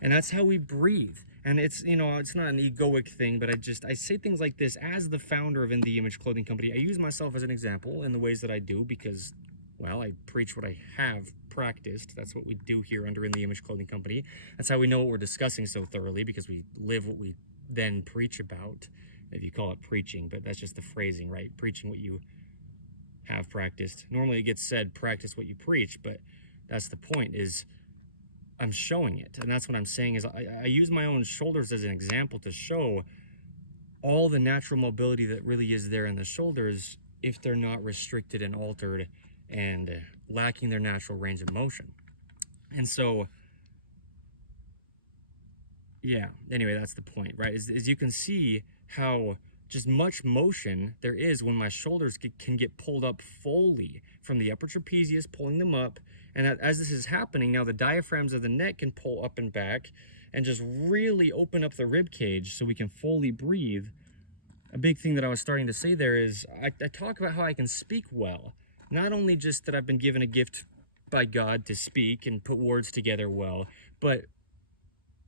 And that's how we breathe. And it's, you know, it's not an egoic thing, but I say things like this as the founder of In The Image Clothing Company. I use myself as an example in the ways that I do because, well, I preach what I have practiced. That's what we do here under In The Image Clothing Company. That's how we know what we're discussing so thoroughly, because we live what we then preach about, if you call it preaching, but that's just the phrasing, right? Preaching what you have practiced. Normally it gets said, practice what you preach, but that's the point, is I'm showing it. And that's what I'm saying is I use my own shoulders as an example to show all the natural mobility that really is there in the shoulders if they're not restricted and altered and lacking their natural range of motion. And so, yeah, anyway, that's the point, right? As you can see how just much motion there is when my shoulders can get pulled up fully from the upper trapezius, pulling them up. And as this is happening, now the diaphragms of the neck can pull up and back and just really open up the rib cage so we can fully breathe. A big thing that I was starting to say there is I talk about how I can speak well. Not only just that I've been given a gift by God to speak and put words together well, but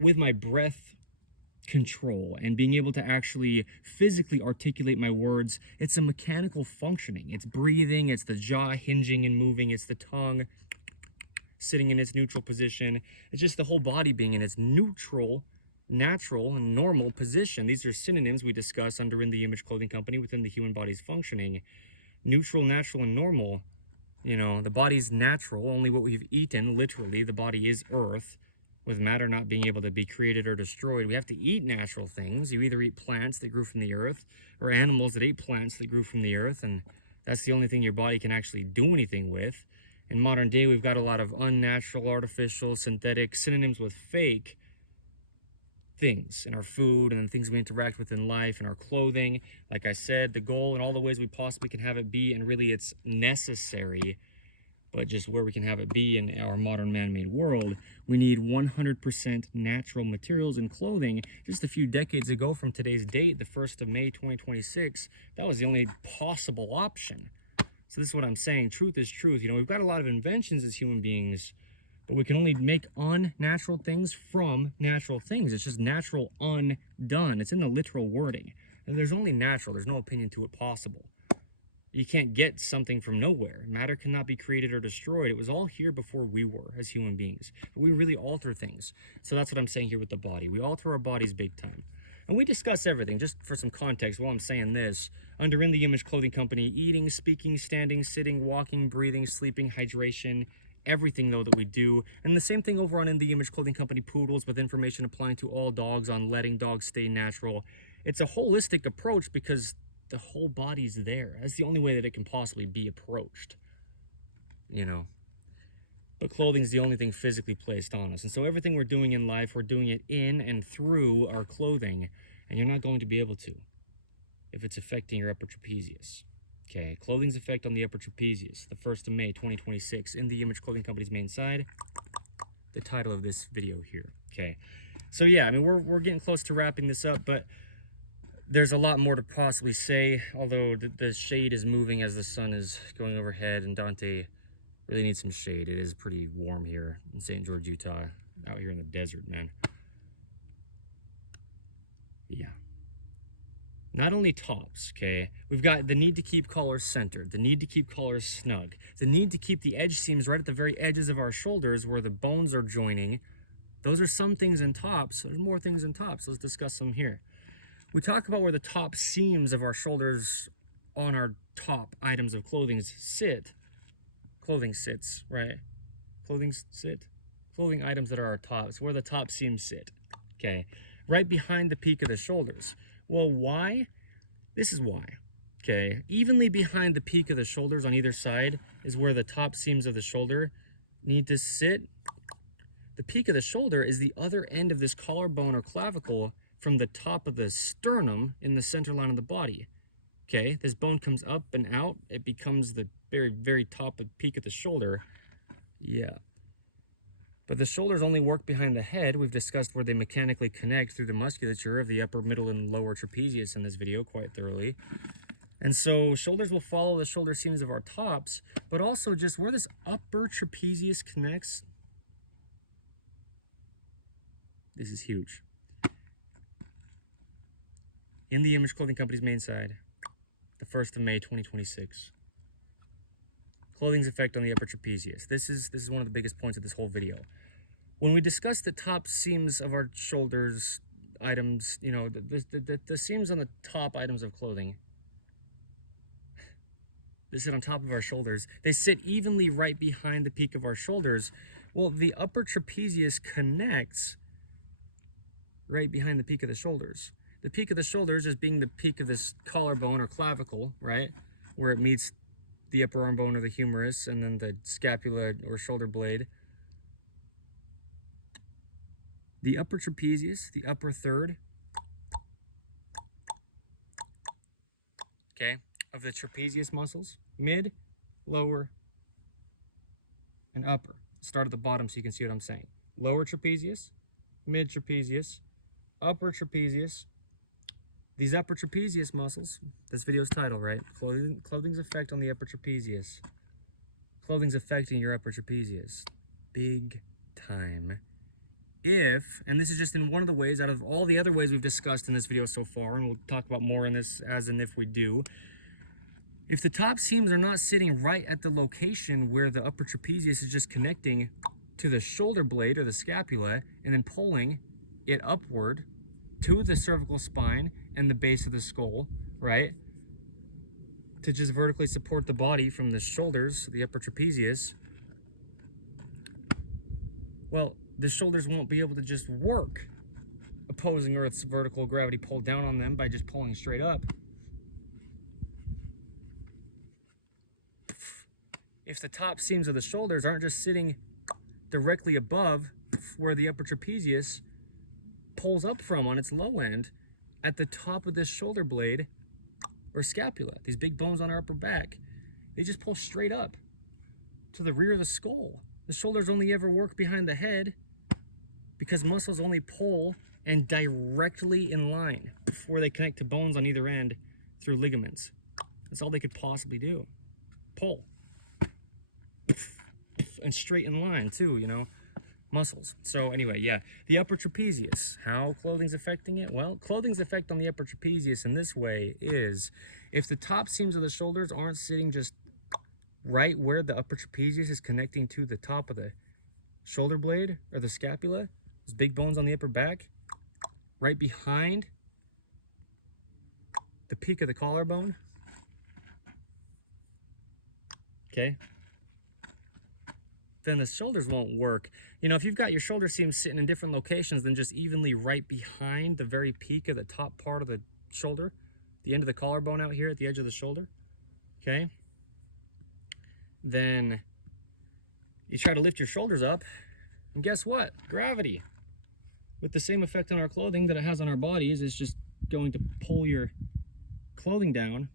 with my breath control and being able to actually physically articulate my words. It's a mechanical functioning. It's breathing, it's the jaw hinging and moving, it's the tongue sitting in its neutral position. It's just the whole body being in its neutral, natural, and normal position. These are synonyms we discuss under In The Image Clothing Company within the human body's functioning. Neutral, natural, and normal. You know, the body's natural, only what we've eaten, literally. The body is earth. With matter not being able to be created or destroyed, we have to eat natural things. You either eat plants that grew from the earth or animals that ate plants that grew from the earth, and that's the only thing your body can actually do anything with. In modern day, we've got a lot of unnatural, artificial, synthetic, synonyms with fake things in our food and the things we interact with in life and our clothing. Like I said, the goal in all the ways we possibly can have it be, and really it's necessary, but just where we can have it be in our modern man-made world, we need 100% natural materials in clothing. Just a few decades ago from today's date, the 1st of May 2026, that was the only possible option. So this is what I'm saying. Truth is truth. You know, we've got a lot of inventions as human beings, but we can only make unnatural things from natural things. It's just natural undone. It's in the literal wording. And there's only natural. There's no opinion to it possible. You can't get something from nowhere. Matter cannot be created or destroyed. It was all here before we were as human beings. But we really alter things. So that's what I'm saying here with the body. We alter our bodies big time. And we discuss everything. Just for some context, while I'm saying this, under In The Image Clothing Company, eating, speaking, standing, sitting, walking, breathing, sleeping, hydration, everything though that we do. And the same thing over on In The Image Clothing Company Poodles, with information applying to all dogs on letting dogs stay natural. It's a holistic approach because the whole body's there. That's the only way that it can possibly be approached, you know. But clothing's the only thing physically placed on us. And so everything we're doing in life, we're doing it in and through our clothing. And you're not going to be able to if it's affecting your upper trapezius. Okay, clothing's effect on the upper trapezius, the 1st of May, 2026, In The Image Clothing Company's main side. The title of this video here. Okay, so yeah, I mean, we're getting close to wrapping this up, but there's a lot more to possibly say, although the shade is moving as the sun is going overhead, and Dante really needs some shade. It is pretty warm here in St. George, Utah, out here in the desert, man. Yeah. Not only tops, okay? We've got the need to keep collars centered, the need to keep collars snug, the need to keep the edge seams right at the very edges of our shoulders where the bones are joining. Those are some things in tops. There's more things in tops. Let's discuss them here. We talk about where the top seams of our shoulders on our top items of clothing sit. Clothing sits, right? Clothing sit? Clothing items that are our tops, where the top seams sit, okay? Right behind the peak of the shoulders. Well, why? This is why, okay? Evenly behind the peak of the shoulders on either side is where the top seams of the shoulder need to sit. The peak of the shoulder is the other end of this collarbone or clavicle from the top of the sternum in the center line of the body. Okay, this bone comes up and out. It becomes the very, very top of peak of the shoulder. Yeah. But the shoulders only work behind the head. We've discussed where they mechanically connect through the musculature of the upper, middle, and lower trapezius in this video quite thoroughly. And so shoulders will follow the shoulder seams of our tops, but also just where this upper trapezius connects. This is huge. In the Image Clothing Company's main side, the 1st of May, 2026. Clothing's effect on the upper trapezius. This is one of the biggest points of this whole video. When we discuss the top seams of our shoulders items, you know, the seams on the top items of clothing, they sit on top of our shoulders. They sit evenly right behind the peak of our shoulders. Well, the upper trapezius connects right behind the peak of the shoulders. The peak of the shoulders is being the peak of this collarbone or clavicle, right? Where it meets the upper arm bone or the humerus, and then the scapula or shoulder blade. The upper trapezius, the upper third, okay, of the trapezius muscles, mid, lower, and upper. Start at the bottom so you can see what I'm saying. Lower trapezius, mid trapezius, upper trapezius. These upper trapezius muscles, this video's title, right? Clothing's effect on the upper trapezius. Clothing's affecting your upper trapezius. Big time. If, and this is just in one of the ways out of all the other ways we've discussed in this video so far, and we'll talk about more in this as and if we do, if the top seams are not sitting right at the location where the upper trapezius is just connecting to the shoulder blade or the scapula and then pulling it upward to the cervical spine and the base of the skull, right? To just vertically support the body from the shoulders, the upper trapezius. Well, the shoulders won't be able to just work opposing Earth's vertical gravity pull down on them by just pulling straight up. If the top seams of the shoulders aren't just sitting directly above where the upper trapezius pulls up from on its low end, at the top of this shoulder blade or scapula, these big bones on our upper back, they just pull straight up to the rear of the skull. The shoulders only ever work behind the head because muscles only pull and directly in line before they connect to bones on either end through ligaments. That's all they could possibly do. pull. And straight in line too, you know, muscles. So anyway, yeah, the upper trapezius, how clothing's affecting it? Well, clothing's effect on the upper trapezius in this way is if the top seams of the shoulders aren't sitting just right where the upper trapezius is connecting to the top of the shoulder blade or the scapula, those big bones on the upper back, right behind the peak of the collarbone, okay, then the shoulders won't work. You know, if you've got your shoulder seams sitting in different locations than just evenly right behind the very peak of the top part of the shoulder, the end of the collarbone out here at the edge of the shoulder, okay, then you try to lift your shoulders up, and guess what? Gravity, with the same effect on our clothing that it has on our bodies, is just going to pull your clothing down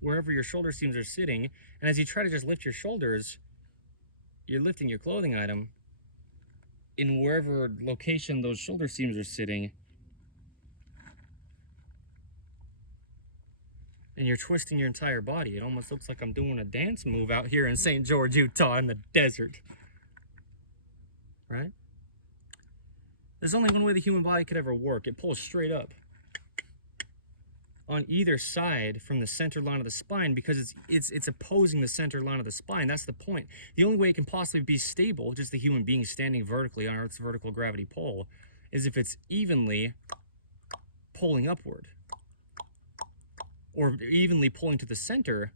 wherever your shoulder seams are sitting. And as you try to just lift your shoulders, you're lifting your clothing item in wherever location those shoulder seams are sitting, and you're twisting your entire body. It almost looks like I'm doing a dance move out here in St. George, Utah in the desert, right? There's only one way the human body could ever work. It pulls straight up on either side from the center line of the spine, because it's opposing the center line of the spine. That's the point. The only way it can possibly be stable, just the human being standing vertically on Earth's vertical gravity pull, is if it's evenly pulling upward, or evenly pulling to the center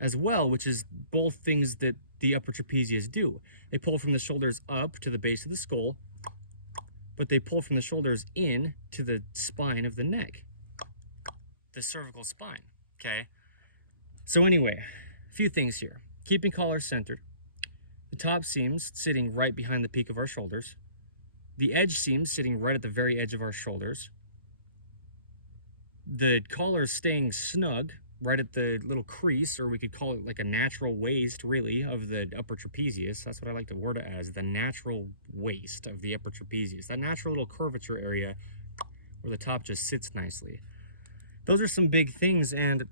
as well, which is both things that the upper trapezius do. They pull from the shoulders up to the base of the skull, but they pull from the shoulders in to the spine of the neck, the cervical spine, okay? So anyway, a few things here. Keeping collar centered, the top seams sitting right behind the peak of our shoulders, the edge seams sitting right at the very edge of our shoulders, the collar staying snug right at the little crease, or we could call it like a natural waist, really, of the upper trapezius. That's what I like to word it as, the natural waist of the upper trapezius, that natural little curvature area where the top just sits nicely. Those are some big things. And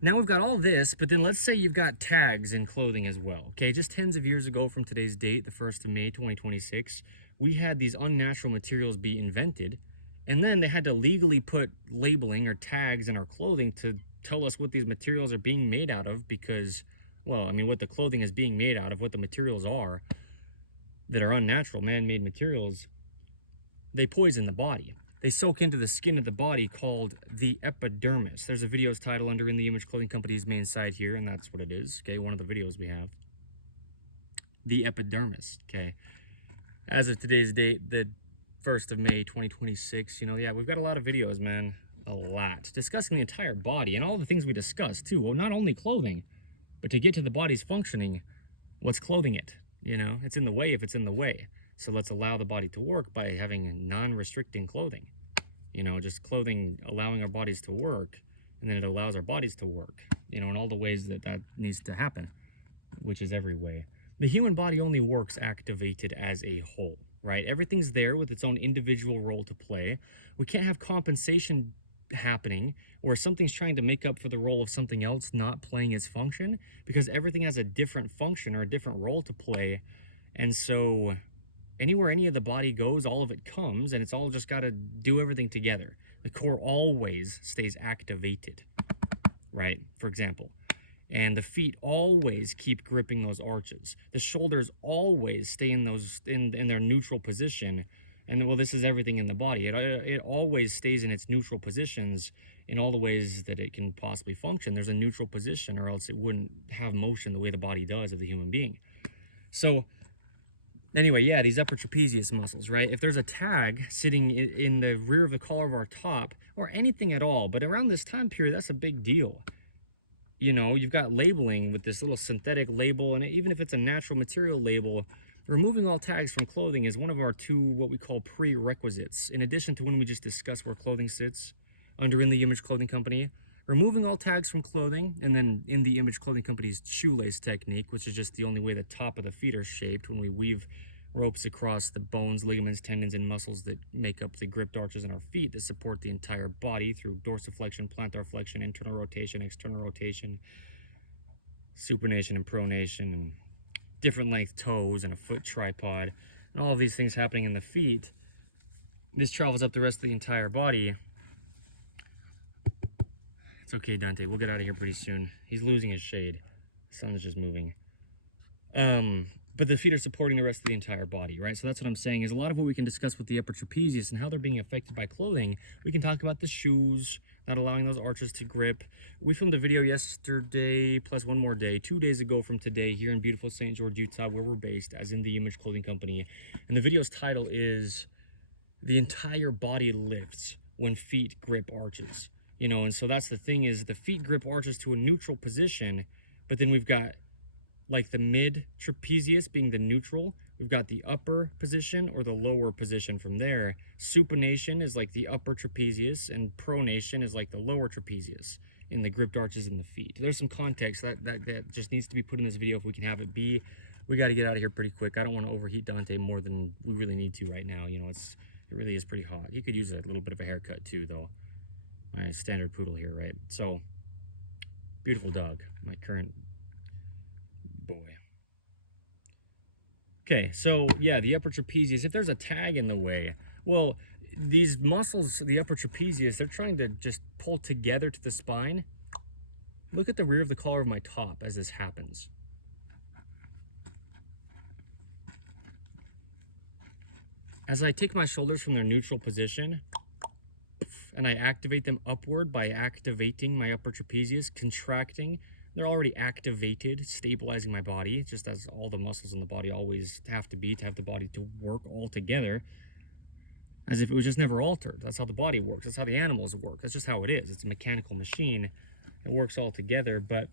now we've got all this, but then let's say you've got tags in clothing as well, okay? Just tens of years ago from today's date, the 1st of May, 2026, we had these unnatural materials be invented, and then they had to legally put labeling or tags in our clothing to tell us what these materials are being made out of, because, well, I mean, what the clothing is being made out of, what the materials are that are unnatural, man-made materials, they poison the body. They soak into the skin of the body, called the epidermis. There's a video's title under In the Image Clothing Company's main site here, and that's what it is, okay? One of the videos we have. The epidermis, okay? As of today's date, the 1st of May, 2026, you know, yeah, we've got a lot of videos, man, a lot, discussing the entire body and all the things we discussed, too. Well, not only clothing, but to get to the body's functioning, what's clothing it? You know, it's in the way if it's in the way. So let's allow the body to work by having non-restricting clothing. You know, just clothing allowing our bodies to work, and then it allows our bodies to work, you know, in all the ways that that needs to happen, which is every way. The human body only works activated as a whole, right? Everything's there with its own individual role to play. We can't have compensation happening where something's trying to make up for the role of something else not playing its function, because everything has a different function or a different role to play. And so anywhere any of the body goes, all of it comes, and it's all just got to do everything together. The core always stays activated, right? For example, and the feet always keep gripping those arches. The shoulders always stay in those in their neutral position. And well, this is everything in the body. It always stays in its neutral positions in all the ways that it can possibly function. There's a neutral position, or else it wouldn't have motion the way the body does of the human being. So anyway, yeah, these upper trapezius muscles, right? If there's a tag sitting in the rear of the collar of our top, or anything at all, but around this time period, that's a big deal. You know, you've got labeling with this little synthetic label, and even if it's a natural material label, removing all tags from clothing is one of our two, what we call prerequisites. In addition to when we just discussed where clothing sits under In the Image Clothing Company, removing all tags from clothing, and then In the Image Clothing Company's shoelace technique, which is just the only way the top of the feet are shaped when we weave ropes across the bones, ligaments, tendons, and muscles that make up the gripped arches in our feet that support the entire body through dorsiflexion, plantar flexion, internal rotation, external rotation, supination and pronation and different length toes and a foot tripod and all of these things happening in the feet. This travels up the rest of the entire body. It's okay, Dante. We'll get out of here pretty soon. He's losing his shade. The sun is just moving. But the feet are supporting the rest of the entire body, right? So that's what I'm saying, is a lot of what we can discuss with the upper trapezius and how they're being affected by clothing. We can talk about the shoes, not allowing those arches to grip. We filmed a video yesterday, plus one more day, 2 days ago from today, here in beautiful St. George, Utah, where we're based, as in the Image Clothing Company. And the video's title is "The Entire Body Lifts When Feet Grip Arches." You know, and so that's the thing, is the feet grip arches to a neutral position, but then we've got like the mid trapezius being the neutral. We've got the upper position or the lower position from there. Supination is like the upper trapezius, and pronation is like the lower trapezius in the gripped arches in the feet. There's some context that just needs to be put in this video if we can have it be. We got to get out of here pretty quick. I don't want to overheat Dante more than we really need to right now. You know, it really is pretty hot. He could use a little bit of a haircut too, though. My standard poodle here, right? So, beautiful dog, my current boy. Okay, so yeah, the upper trapezius, if there's a tag in the way, well, these muscles, the upper trapezius, they're trying to just pull together to the spine. Look at the rear of the collar of my top as this happens. As I take my shoulders from their neutral position and I activate them upward by activating my upper trapezius, contracting, they're already activated, stabilizing my body, just as all the muscles in the body always have to be to have the body to work all together, as if it was just never altered. That's how the body works. That's how the animals work. That's just how it is. It's a mechanical machine. It works all together, but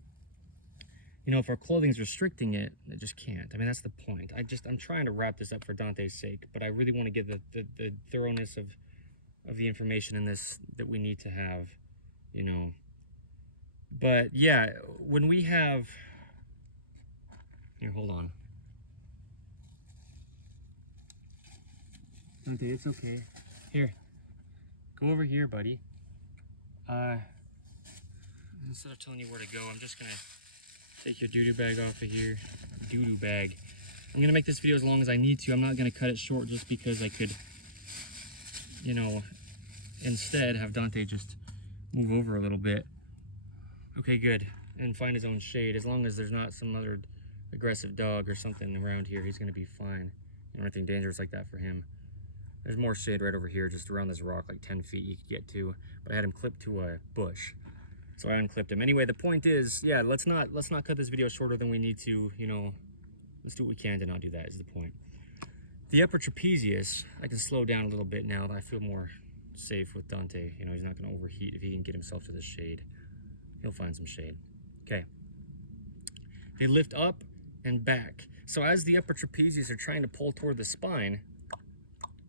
you know, if our clothing's restricting it, it just can't. I mean, that's the point. I'm trying to wrap this up for Dante's sake, but I really want to get the thoroughness of the information in this that we need to have, you know. But yeah, when we have, here, hold on. Dante, it's okay. Here, go over here, buddy. Instead of telling you where to go, I'm just gonna take your doo-doo bag off of here. Doo-doo bag. I'm gonna make this video as long as I need to. I'm not gonna cut it short just because I could, you know, instead have Dante just move over a little bit. Okay, good. And find his own shade. As long as there's not some other aggressive dog or something around here, he's gonna be fine. Anything dangerous like that for him. There's more shade right over here, just around this rock, like 10 feet you could get to. But I had him clipped to a bush, so I unclipped him. Anyway, the point is, yeah, let's not cut this video shorter than we need to. You know, let's do what we can to not do that. Is the point. The upper trapezius, I can slow down a little bit now that I feel more safe with Dante. You know, he's not going to overheat if he can get himself to the shade. He'll find some shade. Okay. They lift up and back. So as the upper trapezius are trying to pull toward the spine,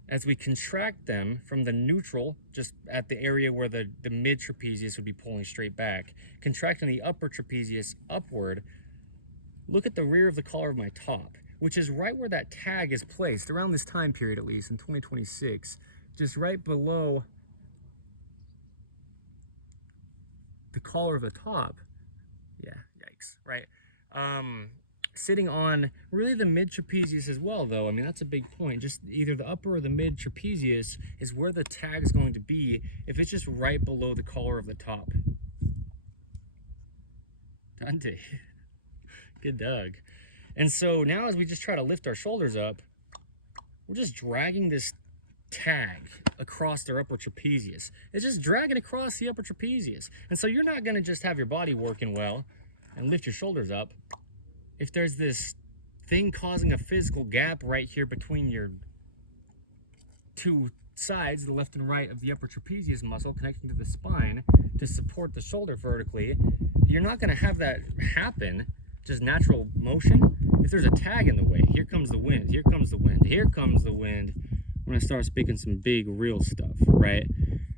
as we contract them from the neutral, just at the area where the mid trapezius would be pulling straight back, contracting the upper trapezius upward, look at the rear of the collar of my top, which is right where that tag is placed, around this time period at least, in 2026, just right below the collar of the top. Yeah, yikes, right? Sitting on really the mid trapezius as well, though. I mean, that's a big point. Just either the upper or the mid trapezius is where the tag is going to be if it's just right below the collar of the top. Dante, good dog. And so now as we just try to lift our shoulders up, we're just dragging this tag across their upper trapezius. It's just dragging across the upper trapezius. And so you're not going to just have your body working well and lift your shoulders up if there's this thing causing a physical gap right here between your two sides, the left and right of the upper trapezius muscle connecting to the spine to support the shoulder vertically. You're not going to have that happen, just natural motion, if there's a tag in the way. Here comes the wind, here comes the wind, here comes the wind. When I start speaking some big real stuff, right?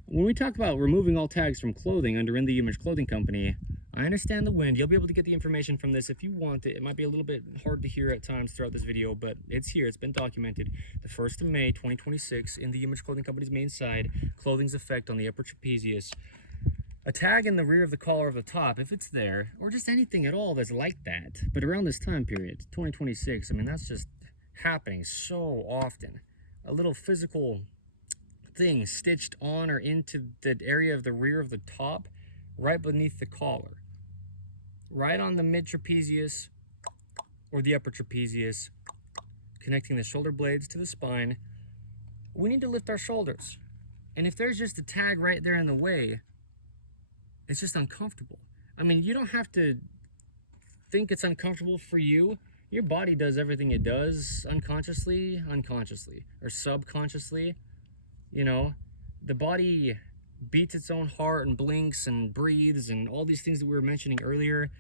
When we talk about removing all tags from clothing under In The Image Clothing Company, I understand the wind. You'll be able to get the information from this if you want it. It might be a little bit hard to hear at times throughout this video, but it's here. It's been documented. The 1st of May, 2026, In The Image Clothing Company's main side, clothing's effect on the upper trapezius. A tag in the rear of the collar of the top, if it's there, or just anything at all that's like that, but around this time period, 2026, I mean, that's just happening so often. A little physical thing stitched on or into the area of the rear of the top, right beneath the collar, right on the mid trapezius or the upper trapezius, connecting the shoulder blades to the spine. We need to lift our shoulders. And if there's just a tag right there in the way, it's just uncomfortable. I mean, you don't have to think it's uncomfortable for you. Your body does everything it does unconsciously, or subconsciously. You know, the body beats its own heart and blinks and breathes and all these things that we were mentioning earlier,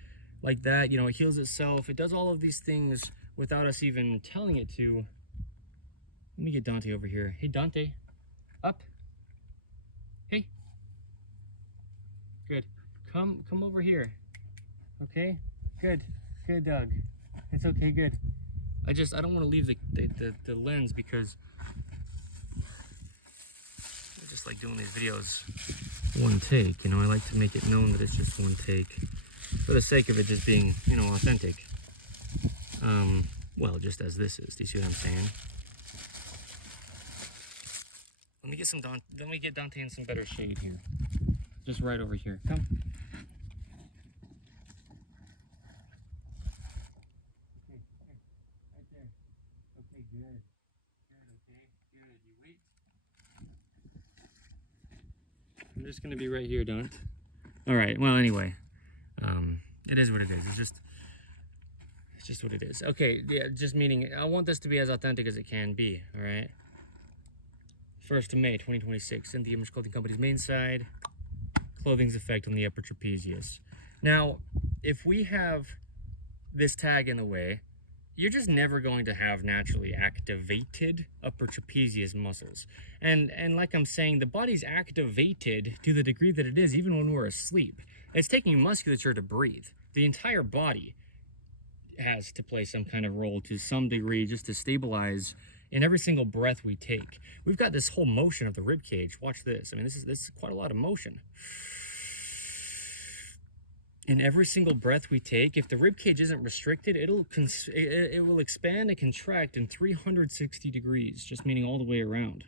like that. You know, it heals itself. It does all of these things without us even telling it to. Let me get Dante over here. Hey, Dante, up. Hey. Good. Come over here. Okay? Good. Good, Doug. It's okay, good. I don't want to leave the lens because I just like doing these videos one take, you know. I like to make it known that it's just one take for the sake of it just being, you know, authentic. Well, just as this is. Do you see what I'm saying? Let me get Dante in some better shade here. Just right over here. Come. Okay, right there. Okay, good. Good, okay, good. You wait. I'm just gonna be right here, Dante. All right, well, anyway. It is what it is. It's just what it is. Okay, yeah, just meaning I want this to be as authentic as it can be, all right? 1st of May, 2026, in the Image Clothing Company's main side. Clothing's effect on the upper trapezius. Now, if we have this tag in the way, you're just never going to have naturally activated upper trapezius muscles. And like I'm saying, the body's activated to the degree that it is even when we're asleep. It's taking musculature to breathe. The entire body has to play some kind of role to some degree just to stabilize in every single breath we take. We've got this whole motion of the rib cage. Watch this. I mean, this is quite a lot of motion. In every single breath we take, if the rib cage isn't restricted, it will expand and contract in 360 degrees, just meaning all the way around.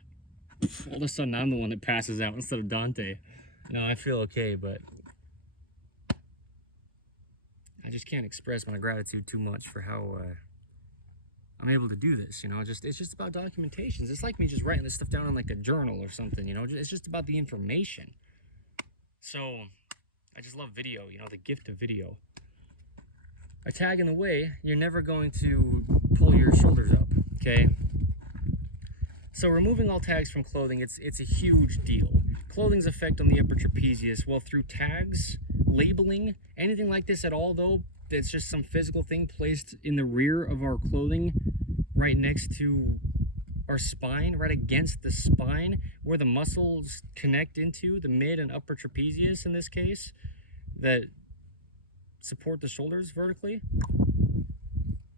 All of a sudden, I'm the one that passes out instead of Dante. No, I feel okay, but I just can't express my gratitude too much for how I'm able to do this, you know. It's just about documentations. It's like me just writing this stuff down on like a journal or something, you know. It's just about the information. So I just love video, you know, the gift of video. A tag in the way, you're never going to pull your shoulders up, okay? So removing all tags from clothing, it's a huge deal. Clothing's effect on the upper trapezius, well, through tags, labeling, anything like this at all, though, that's just some physical thing placed in the rear of our clothing, right next to our spine, right against the spine, where the muscles connect into the mid and upper trapezius in this case, that support the shoulders vertically.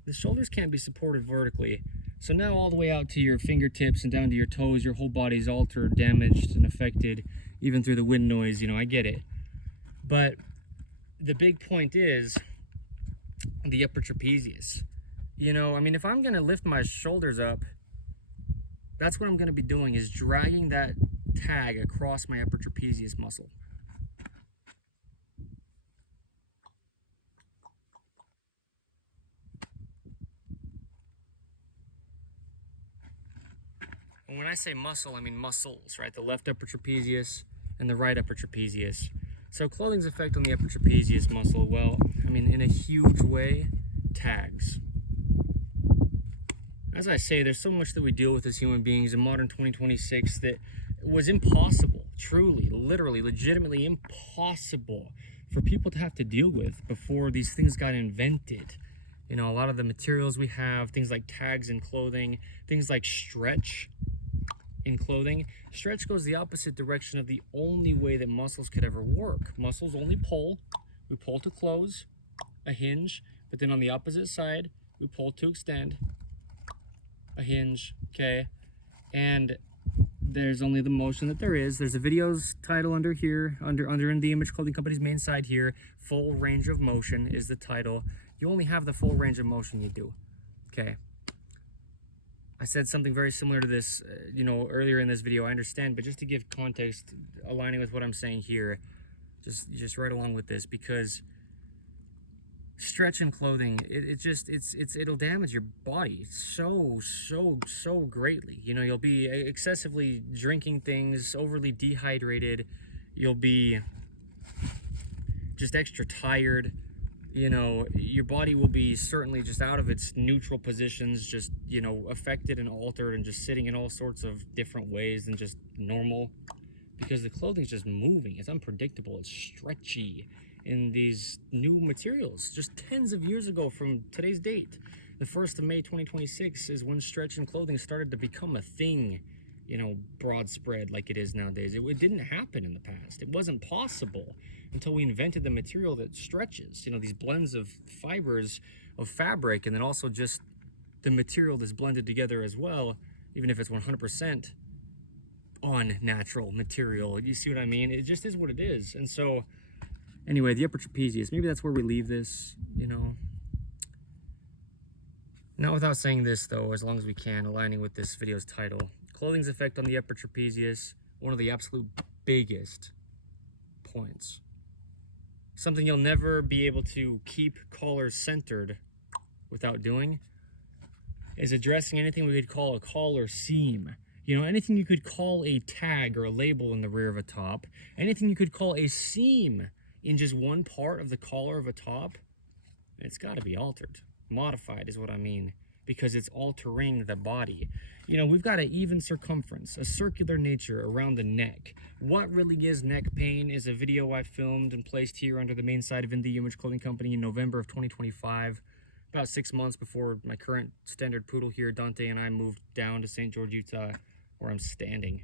The shoulders can't be supported vertically. So now all the way out to your fingertips and down to your toes, your whole body's altered, damaged, and affected, even through the wind noise, you know, I get it. But the big point is the upper trapezius. You know, I mean, if I'm gonna lift my shoulders up, that's what I'm gonna be doing, is dragging that tag across my upper trapezius muscle. And when I say muscle, I mean muscles, right? The left upper trapezius and the right upper trapezius. So clothing's effect on the upper trapezius muscle, well, I mean, in a huge way, tags. As I say, there's so much that we deal with as human beings in modern 2026 that was impossible, truly, literally, legitimately impossible for people to have to deal with before these things got invented. You know, a lot of the materials we have, things like tags in clothing, things like stretch in clothing. Stretch goes the opposite direction of the only way that muscles could ever work. Muscles only pull. We pull to close, a hinge, but then on the opposite side, we pull to extend, a hinge, okay? And there's only the motion that there is. There's a video's title under here, under in the Image Clothing Company's main side here. Full range of motion is the title. You only have the full range of motion you do. Okay. I said something very similar to this, you know, earlier in this video. I understand, but just to give context, aligning with what I'm saying here, just right along with this, because stretch in clothing, it'll damage your body so greatly. You know, you'll be excessively drinking things, overly dehydrated. You'll be just extra tired. You know, your body will be certainly just out of its neutral positions, just, you know, affected and altered and just sitting in all sorts of different ways than just normal, because the clothing's just moving. It's unpredictable. It's stretchy in these new materials. Just tens of years ago from today's date, the 1st of May 2026 is when stretch in clothing started to become a thing, you know, broad spread like it is nowadays. It didn't happen in the past. It wasn't possible until we invented the material that stretches, you know, these blends of fibers of fabric, and then also just the material that's blended together as well, even if it's 100% on natural material. You see what I mean? It just is what it is. And so anyway, the upper trapezius, maybe that's where we leave this, you know. Not without saying this though, as long as we can, aligning with this video's title. Clothing's effect on the upper trapezius, one of the absolute biggest points. Something you'll never be able to keep collars centered without doing is addressing anything we could call a collar seam. You know, anything you could call a tag or a label in the rear of a top, anything you could call a seam in just one part of the collar of a top, it's got to be altered. Modified is what I mean, because it's altering the body. You know, we've got an even circumference, a circular nature around the neck. What really is neck pain is a video I filmed and placed here under the main side of In The Image Clothing Company in November of 2025, about 6 months before my current standard poodle here, Dante, and I moved down to St. George, Utah, where I'm standing,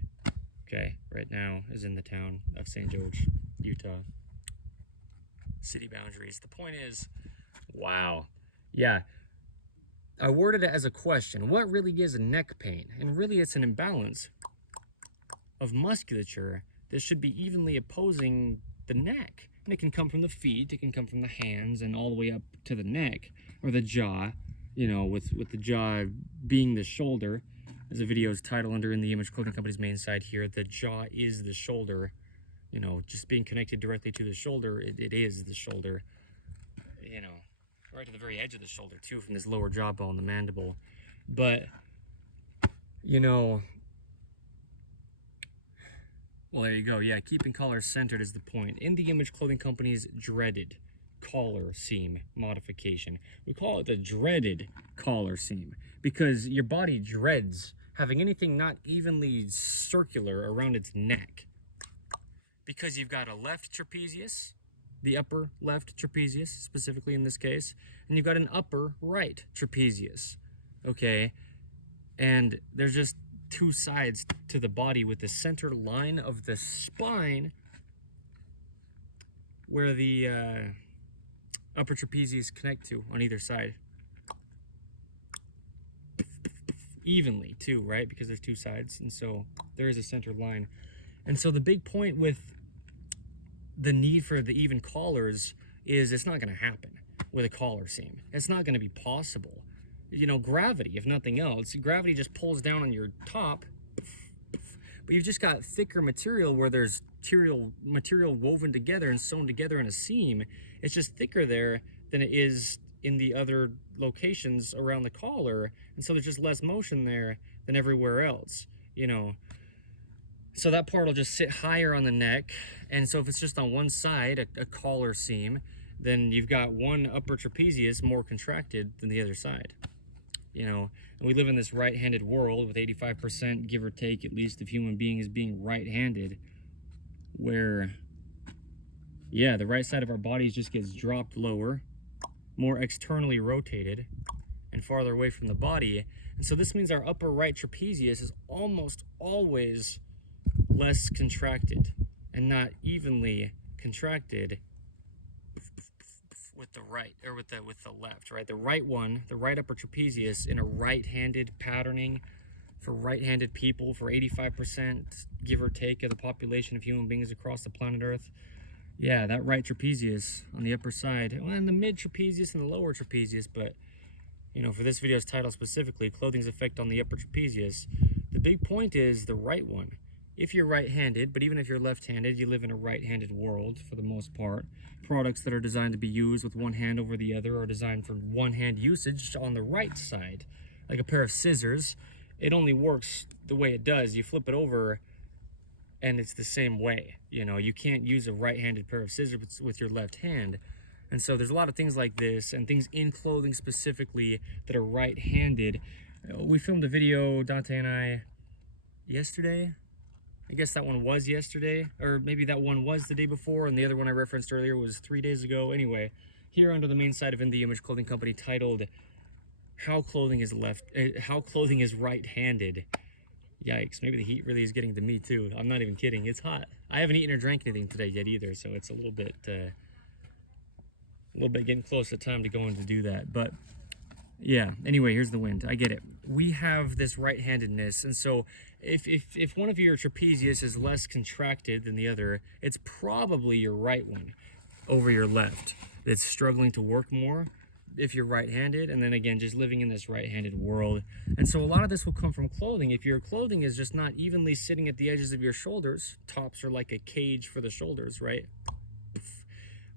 okay, right now is in the town of St. George, Utah. City boundaries. The point is, wow, yeah, I worded it as a question. What really is a neck pain? And really it's an imbalance of musculature that should be evenly opposing the neck. And it can come from the feet, it can come from the hands, and all the way up to the neck, or the jaw, you know, with the jaw being the shoulder. As the video's title under In The Image Clothing Company's main side here, the jaw is the shoulder. You know, just being connected directly to the shoulder, it is the shoulder. You know, right to the very edge of the shoulder too, from this lower jawbone, the mandible. But, you know, well, there you go. Yeah, keeping collars centered is the point. In The Image Clothing Company's dreaded collar seam modification. We call it the dreaded collar seam because your body dreads having anything not evenly circular around its neck. Because you've got a left trapezius, the upper left trapezius, specifically in this case, and you've got an upper right trapezius, okay? And there's just two sides to the body with the center line of the spine where the upper trapezius connect to on either side. Evenly too, right? Because there's two sides, and so there is a center line. And so the big point with the need for the even collars is it's not going to happen with a collar seam. It's not going to be possible. You know, gravity, if nothing else, gravity just pulls down on your top, but you've just got thicker material where there's material woven together and sewn together in a seam. It's just thicker there than it is in the other locations around the collar, and so there's just less motion there than everywhere else, you know. So that part will just sit higher on the neck, and so if it's just on one side, a collar seam, then you've got one upper trapezius more contracted than the other side. You know, and we live in this right-handed world with 85%, give or take, at least, of human beings being right-handed, where, yeah, the right side of our bodies just gets dropped lower, more externally rotated, and farther away from the body. And so this means our upper right trapezius is almost always less contracted and not evenly contracted with the right, or with the left, right? The right one, the right upper trapezius in a right-handed patterning for right-handed people, for 85%, give or take, of the population of human beings across the planet Earth. Yeah, that right trapezius on the upper side, well, and the mid trapezius and the lower trapezius, but you know, for this video's title specifically, clothing's effect on the upper trapezius, the big point is the right one. If you're right-handed, but even if you're left-handed, you live in a right-handed world for the most part. Products that are designed to be used with one hand over the other are designed for one-hand usage on the right side. Like a pair of scissors, it only works the way it does. You flip it over and it's the same way. You know, you can't use a right-handed pair of scissors with your left hand. And so there's a lot of things like this and things in clothing specifically that are right-handed. We filmed a video, Dante and I, yesterday. I guess that one was yesterday, or maybe that one was the day before, and the other one I referenced earlier was 3 days ago. Anyway, here under the main side of In the Image Clothing Company, titled How Clothing is Right-Handed. Yikes, maybe the heat really is getting to me too. I'm not even kidding, it's hot. I haven't eaten or drank anything today yet either, so it's a little bit getting close to time to go in to do that. But yeah, anyway, here's the wind. I get it. We have this right-handedness, and so if one of your trapezius is less contracted than the other, it's probably your right one over your left. It's struggling to work more if you're right-handed, and then again, just living in this right-handed world. And so a lot of this will come from clothing. If your clothing is just not evenly sitting at the edges of your shoulders, tops are like a cage for the shoulders, right?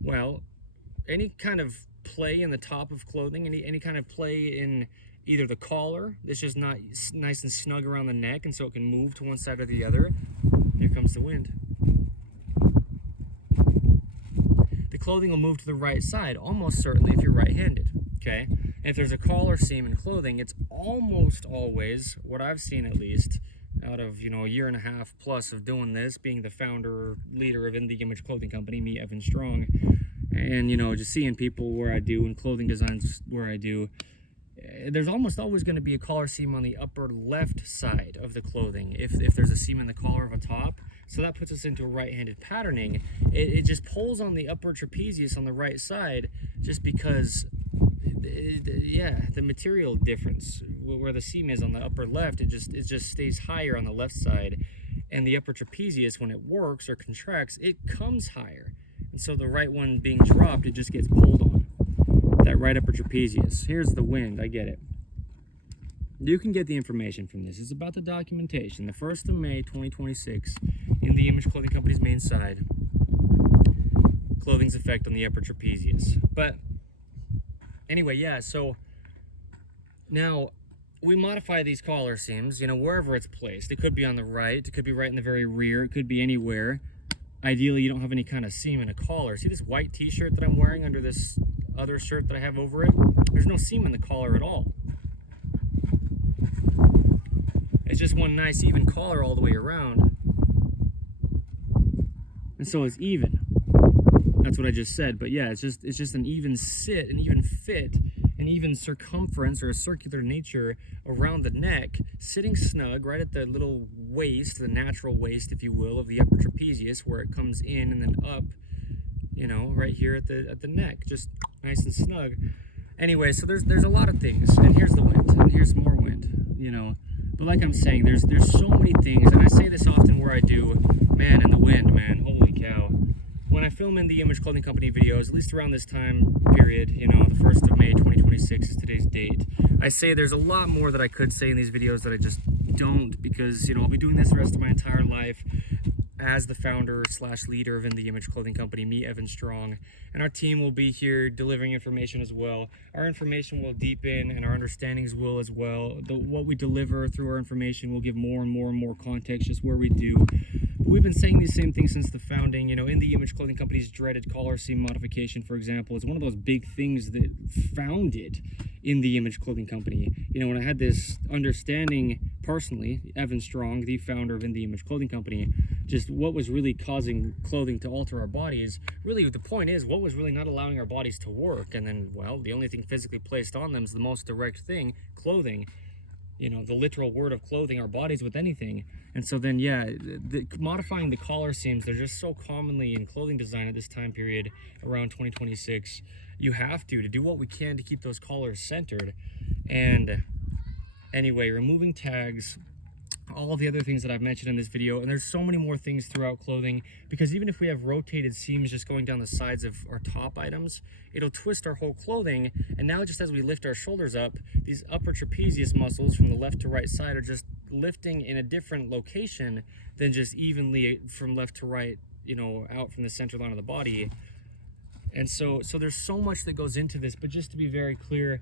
Well, any kind of play in the top of clothing, any kind of play in either the collar, it's just not nice and snug around the neck, and so it can move to one side or the other. Here comes the wind. The clothing will move to the right side, almost certainly if you're right-handed, okay? And if there's a collar seam in clothing, it's almost always, what I've seen at least, out of, you know, a year and a half plus of doing this, being the founder, leader of In the Image Clothing Company, me, Evan Strong, and, you know, just seeing people where I do and clothing designs where I do, there's almost always going to be a collar seam on the upper left side of the clothing if there's a seam in the collar of a top. So that puts us into a right-handed patterning. It just pulls on the upper trapezius on the right side just because, yeah, the material difference where the seam is on the upper left, it just stays higher on the left side, and the upper trapezius, when it works or contracts, it comes higher. And so the right one being dropped, it just gets pulled on. That right upper trapezius. Here's the wind, I get it. You can get the information from this. It's about the documentation. The 1st of May, 2026, In the Image Clothing Company's main side, clothing's effect on the upper trapezius. But anyway, yeah, so now we modify these collar seams, you know, wherever it's placed. It could be on the right, it could be right in the very rear, it could be anywhere. Ideally, you don't have any kind of seam in a collar. See this white t-shirt that I'm wearing under this other shirt that I have over it? There's no seam in the collar at all. It's just one nice even collar all the way around. And so it's even. That's what I just said. But yeah, it's just an even sit, an even fit, an even circumference or a circular nature around the neck, sitting snug right at the little waist, the natural waist, if you will, of the upper trapezius, where it comes in and then up, you know, right here at the neck, just nice and snug. Anyway, so there's a lot of things, and here's the wind, and here's more wind, you know. But like I'm saying, there's so many things, and I say this often where I do, man, and the wind, man, holy cow. When I film In the Image Clothing Company videos, at least around this time period, you know, the 1st of May, 2026 is today's date, I say there's a lot more that I could say in these videos that I just don't, because, you know, I'll be doing this the rest of my entire life as the founder / leader of In the Image Clothing Company, me, Evan Strong, and our team will be here delivering information as well. Our information will deepen, and our understandings will as well. What we deliver through our information will give more and more and more context just where we do. But we've been saying these same things since the founding. You know, In the Image Clothing Company's dreaded collar seam modification, for example, is one of those big things that founded In the Image Clothing Company. You know, when I had this understanding personally, Evan Strong, the founder of In the Image Clothing Company, just what was really causing clothing to alter our bodies. Really, the point is, what was really not allowing our bodies to work? And then, well, the only thing physically placed on them is the most direct thing, clothing. You know, the literal word of clothing our bodies with anything. And so then, yeah, modifying the collar seams, they're just so commonly in clothing design at this time period, around 2026. You have to do what we can to keep those collars centered. And anyway, removing tags, all the other things that I've mentioned in this video, and there's so many more things throughout clothing, because even if we have rotated seams just going down the sides of our top items, it'll twist our whole clothing. And now just as we lift our shoulders up, these upper trapezius muscles from the left to right side are just lifting in a different location than just evenly from left to right, you know, out from the center line of the body. And so there's so much that goes into this, but just to be very clear,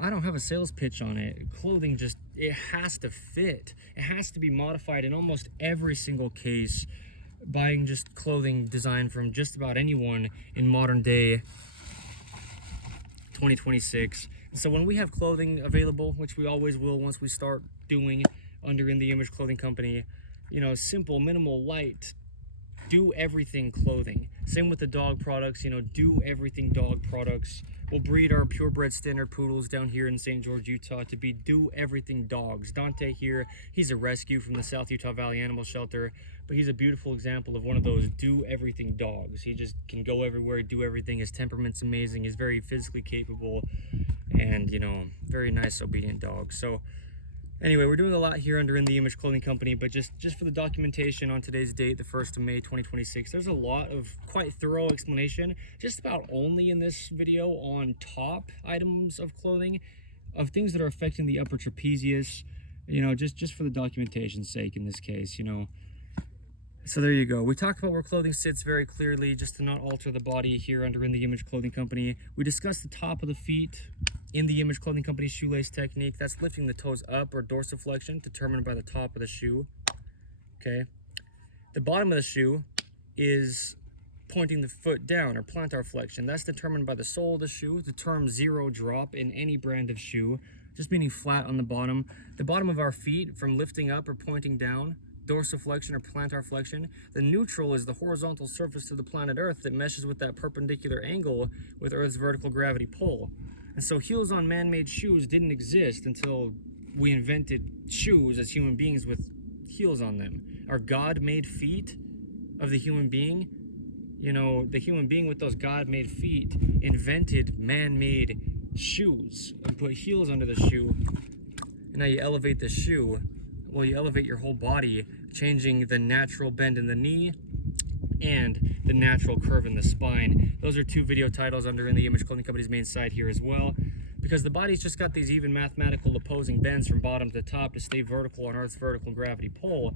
I don't have a sales pitch on it. Clothing just, it has to fit. It has to be modified in almost every single case. Buying just clothing designed from just about anyone in modern day 2026. And so when we have clothing available, which we always will once we start doing under In The Image Clothing Company, you know, simple, minimal, light, do everything clothing. Same with the dog products, you know, do everything dog products. We'll breed our purebred standard poodles down here in St. George, Utah to be do everything dogs. Dante here, he's a rescue from the South Utah Valley Animal Shelter, but he's a beautiful example of one of those do everything dogs. He just can go everywhere, do everything. His temperament's amazing. He's very physically capable and, you know, very nice, obedient dog. So anyway, we're doing a lot here under In The Image Clothing Company, but just for the documentation on today's date, the 1st of May, 2026, there's a lot of quite thorough explanation, just about only in this video on top items of clothing, of things that are affecting the upper trapezius, you know, just for the documentation's sake in this case, you know. So there you go. We talked about where clothing sits very clearly, just to not alter the body here under In The Image Clothing Company. We discussed the top of the feet in The Image Clothing Company shoelace technique. That's lifting the toes up, or dorsiflexion, determined by the top of the shoe. Okay. The bottom of the shoe is pointing the foot down, or plantar flexion. That's determined by the sole of the shoe. The term zero drop in any brand of shoe, just meaning flat on the bottom. The bottom of our feet from lifting up or pointing down, dorsiflexion or plantar flexion. The neutral is the horizontal surface of the planet Earth that meshes with that perpendicular angle with Earth's vertical gravity pull. And so heels on man-made shoes didn't exist until we invented shoes as human beings with heels on them. Our God-made feet of the human being, you know, the human being with those God-made feet invented man-made shoes and put heels under the shoe. And now you elevate the shoe. Well, you elevate your whole body, changing the natural bend in the knee and the natural curve in the spine. Those are two video titles under In The Image Clothing Company's main site here as well, because the body's just got these even mathematical opposing bends from bottom to top to stay vertical on Earth's vertical gravity pull.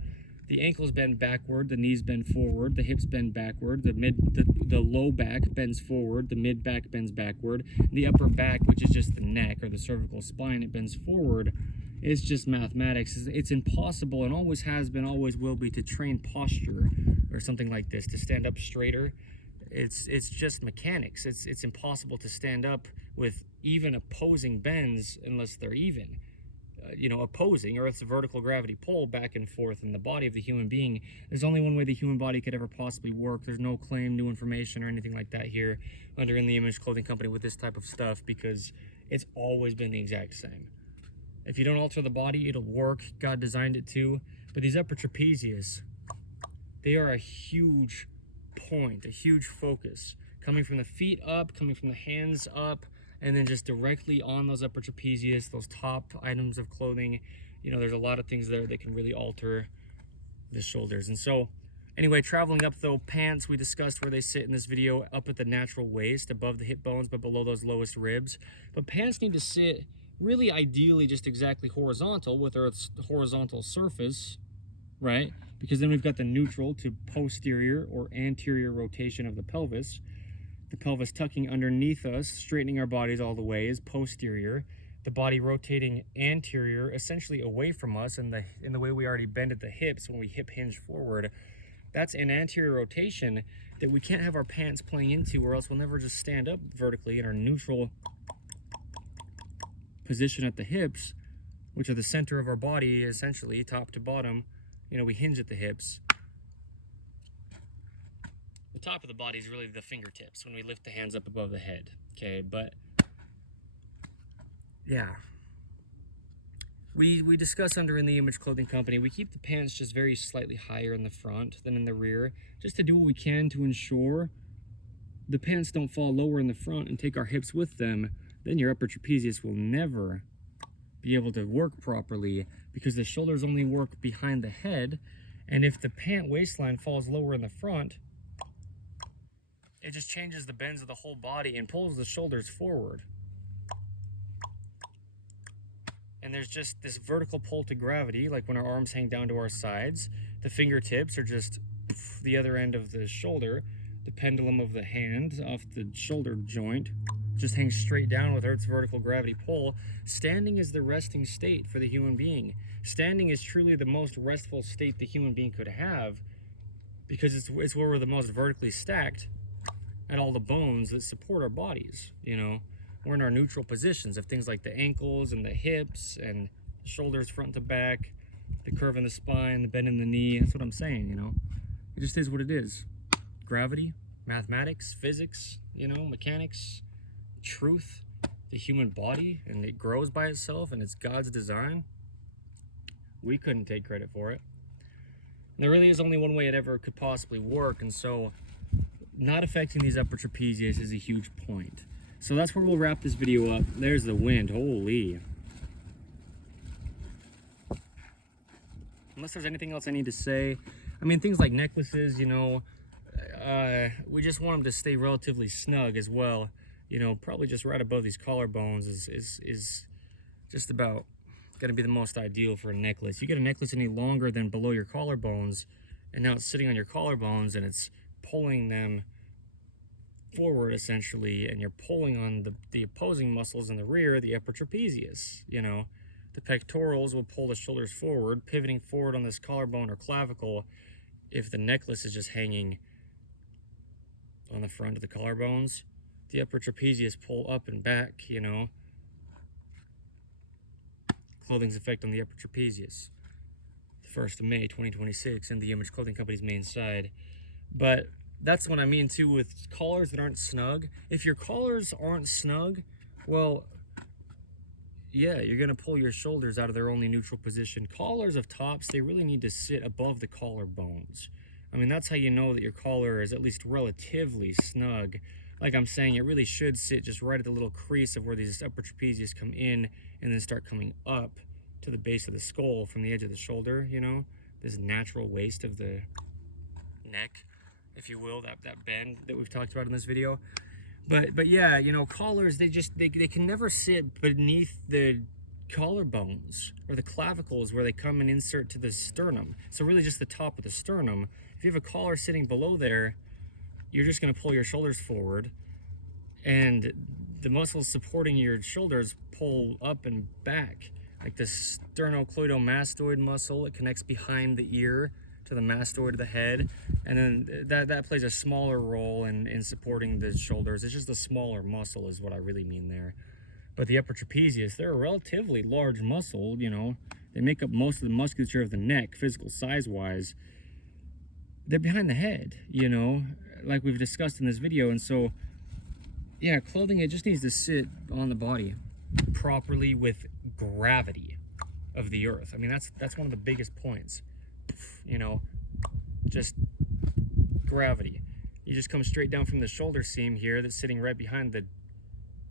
The ankles bend backward, the knees bend forward, the hips bend backward, the low back bends forward, the mid back bends backward, the upper back, which is just the neck or the cervical spine, it bends forward. It's just mathematics. It's impossible, and always has been, always will be, to train posture or something like this, to stand up straighter. It's just mechanics. It's impossible to stand up with even opposing bends unless they're even. You know, opposing Earth's vertical gravity pull back and forth in the body of the human being. There's only one way the human body could ever possibly work. There's no claim, new information, or anything like that here under In The Image Clothing Company with this type of stuff, because it's always been the exact same. If you don't alter the body, it'll work. God designed it to. But these upper trapezius, they are a huge point, a huge focus. Coming from the feet up, coming from the hands up, and then just directly on those upper trapezius, those top items of clothing. You know, there's a lot of things there that can really alter the shoulders. And so, anyway, traveling up though, pants, we discussed where they sit in this video, up at the natural waist, above the hip bones, but below those lowest ribs. But pants need to sit really ideally just exactly horizontal with Earth's horizontal surface, right? Because then we've got the neutral to posterior or anterior rotation of the pelvis. The pelvis tucking underneath us, straightening our bodies all the way, is posterior. The body rotating anterior, essentially away from us in the way we already bend at the hips when we hip hinge forward. That's an anterior rotation that we can't have our pants playing into, or else we'll never just stand up vertically in our neutral position at the hips, which are the center of our body, essentially top to bottom. You know, we hinge at the hips. The top of the body is really the fingertips when we lift the hands up above the head. Okay, but yeah, we discuss under In The Image Clothing Company, we keep the pants just very slightly higher in the front than in the rear, just to do what we can to ensure the pants don't fall lower in the front and take our hips with them. Then your upper trapezius will never be able to work properly, because the shoulders only work behind the head. And if the pant waistline falls lower in the front, it just changes the bends of the whole body and pulls the shoulders forward. And there's just this vertical pull to gravity, like when our arms hang down to our sides. The fingertips are just the other end of the shoulder. The pendulum of the hand off the shoulder joint just hangs straight down with Earth's vertical gravity pull. Standing is the resting state for the human being. Standing is truly the most restful state the human being could have, because it's where we're the most vertically stacked at all the bones that support our bodies, you know. We're in our neutral positions of things like the ankles and the hips and the shoulders front to back, the curve in the spine, the bend in the knee. That's what I'm saying, you know. It just is what it is. Gravity, mathematics, physics, you know, mechanics, truth, the human body, and it grows by itself, and it's God's design. We couldn't take credit for it. And there really is only one way it ever could possibly work, and so not affecting these upper trapezius is a huge point. So that's where we'll wrap this video up. There's the wind, holy. Unless there's anything else I need to say. I mean, things like necklaces, you know, we just want them to stay relatively snug as well. You know, probably just right above these collarbones is just about gonna be the most ideal for a necklace. You get a necklace any longer than below your collarbones, and now it's sitting on your collarbones and it's pulling them forward essentially, and you're pulling on the opposing muscles in the rear, the upper trapezius, you know. The pectorals will pull the shoulders forward, pivoting forward on this collarbone or clavicle. If the necklace is just hanging on the front of the collarbones, the upper trapezius pull up and back, you know. Clothing's effect on the upper trapezius. The 1st of May 2026 in the Image Clothing Company's main side. But that's what I mean too with collars that aren't snug. If your collars aren't snug, well, yeah, you're gonna pull your shoulders out of their only neutral position. Collars of tops, they really need to sit above the collarbones. I mean, that's how you know that your collar is at least relatively snug. Like I'm saying, it really should sit just right at the little crease of where these upper trapezius come in and then start coming up to the base of the skull from the edge of the shoulder, you know, this natural waist of the neck, if you will, that bend that we've talked about in this video. But yeah, you know, collars, they can never sit beneath the collarbones or the clavicles where they come and insert to the sternum. So really just the top of the sternum. If you have a collar sitting below there, you're just going to pull your shoulders forward, and the muscles supporting your shoulders pull up and back, like the sternocleidomastoid muscle. It connects behind the ear to the mastoid of the head, and then that plays a smaller role in supporting the shoulders. It's just a smaller muscle is what I really mean there. But the upper trapezius, they're a relatively large muscle, you know. They make up most of the musculature of the neck, physical size-wise. They're behind the head, you know, like we've discussed in this video. And so, yeah, clothing, it just needs to sit on the body properly with gravity of the earth. I mean, that's one of the biggest points, you know, just gravity. You just come straight down from the shoulder seam here that's sitting right behind the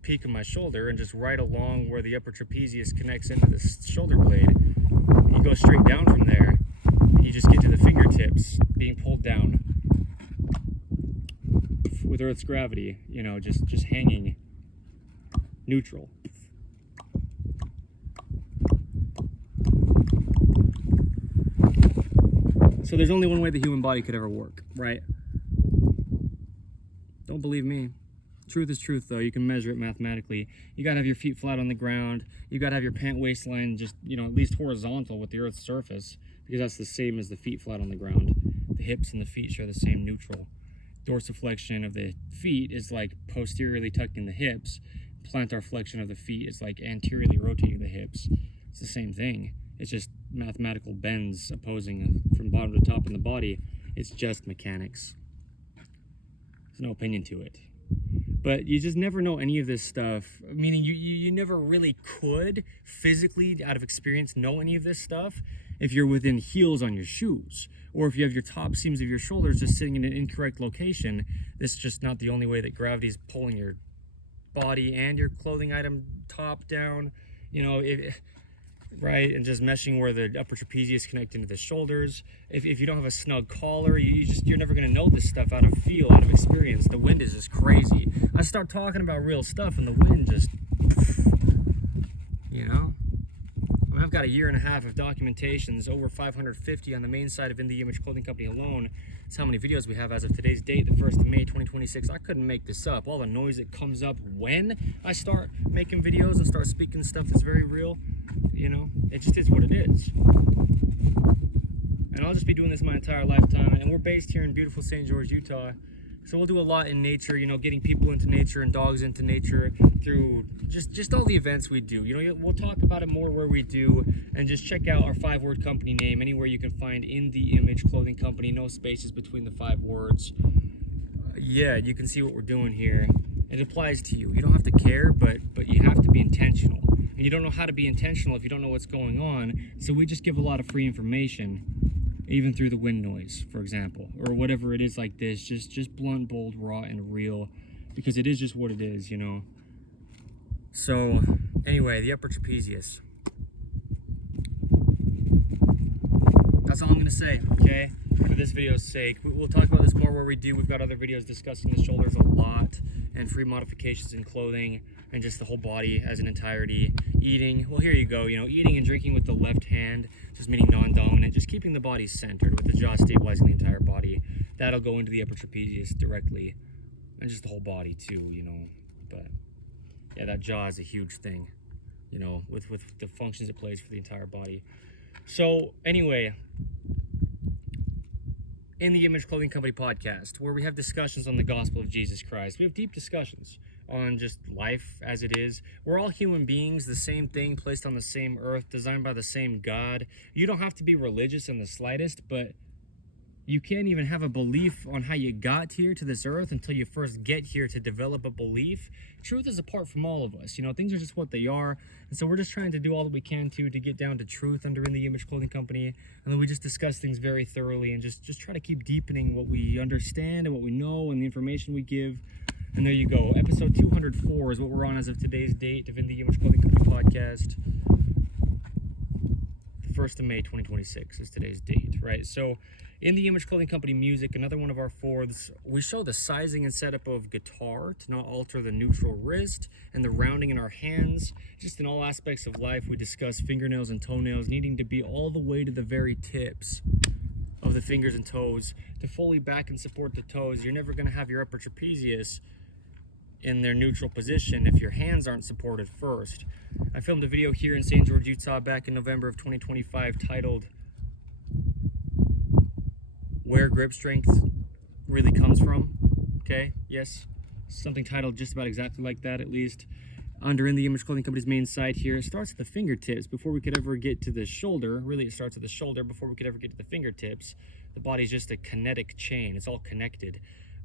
peak of my shoulder, and just right along where the upper trapezius connects into the shoulder blade. You go straight down from there, and you just get to the fingertips being pulled down with Earth's gravity, you know, just hanging neutral. So there's only one way the human body could ever work, right? Don't believe me. Truth is truth, though. You can measure it mathematically. You gotta have your feet flat on the ground. You gotta have your pant waistline just, you know, at least horizontal with the Earth's surface, because that's the same as the feet flat on the ground. The hips and the feet share the same neutral. Dorsiflexion of the feet is like posteriorly tucking the hips. Plantar flexion of the feet is like anteriorly rotating the hips. It's the same thing. It's just mathematical bends opposing from bottom to top in the body. It's just mechanics. There's no opinion to it. But you just never know any of this stuff, meaning you never really could physically, out of experience, know any of this stuff if you're within heels on your shoes, or if you have your top seams of your shoulders just sitting in an incorrect location. This is just not the only way that gravity is pulling your body and your clothing item top down. You know, right? And just meshing where the upper trapezius connect into the shoulders. If you don't have a snug collar, you're never gonna know this stuff out of feel, out of experience. The wind is just crazy. I start talking about real stuff and the wind just, you know? I mean, I've got a year and a half of documentations, over 550 on the main side of In The Image Clothing Company alone. That's how many videos we have as of today's date, the 1st of May, 2026. I couldn't make this up. All the noise that comes up when I start making videos and start speaking stuff that's very real, you know, it just is what it is. And I'll just be doing this my entire lifetime. And we're based here in beautiful St. George, Utah. So we'll do a lot in nature, you know, getting people into nature and dogs into nature through just all the events we do. You know, we'll talk about it more where we do, and just check out our 5-word company name anywhere you can find In The Image Clothing Company, no spaces between the 5 words. Yeah, you can see what we're doing here. It applies to you. You don't have to care, but you have to be intentional. And you don't know how to be intentional if you don't know what's going on. So we just give a lot of free information, even through the wind noise, for example, or whatever it is like this, just blunt, bold, raw, and real, because it is just what it is, you know. So anyway, the upper trapezius. That's all I'm gonna say, okay? For this video's sake. We'll talk about this more where we do. We've got other videos discussing the shoulders a lot, and free modifications in clothing, and just the whole body as an entirety. Eating, well, here you go, you know, eating and drinking with the left hand, just meaning non-dominant, just keeping the body centered with the jaw stabilizing the entire body. That'll go into the upper trapezius directly, and just the whole body too, you know. But yeah, that jaw is a huge thing, you know, with the functions it plays for the entire body. So anyway, In The Image Clothing Company podcast, where we have discussions on the gospel of Jesus Christ. We have deep discussions on just life as it is. We're all human beings, the same thing, placed on the same earth, designed by the same God. You don't have to be religious in the slightest, but you can't even have a belief on how you got here to this earth until you first get here to develop a belief. Truth is apart from all of us. You know, things are just what they are. And so we're just trying to do all that we can to get down to truth under In The Image Clothing Company. And then we just discuss things very thoroughly and just try to keep deepening what we understand and what we know and the information we give. And there you go. Episode 204 is what we're on as of today's date of In The Image Clothing Company podcast. The 1st of May, 2026 is today's date, right? So In The Image Clothing Company music, another one of our 4ths, we show the sizing and setup of guitar to not alter the neutral wrist and the rounding in our hands. Just in all aspects of life, we discuss fingernails and toenails needing to be all the way to the very tips of the fingers and toes to fully back and support the toes. You're never going to have your upper trapezius in their neutral position if your hands aren't supported first. I filmed a video here in St. George, Utah back in November of 2025 titled Where Grip Strength Really Comes From. Okay, yes, something titled just about exactly like that, at least. Under In The Image Clothing Company's main site here, it starts at the fingertips before we could ever get to the shoulder. Really, it starts at the shoulder before we could ever get to the fingertips. The body's just a kinetic chain. It's all connected.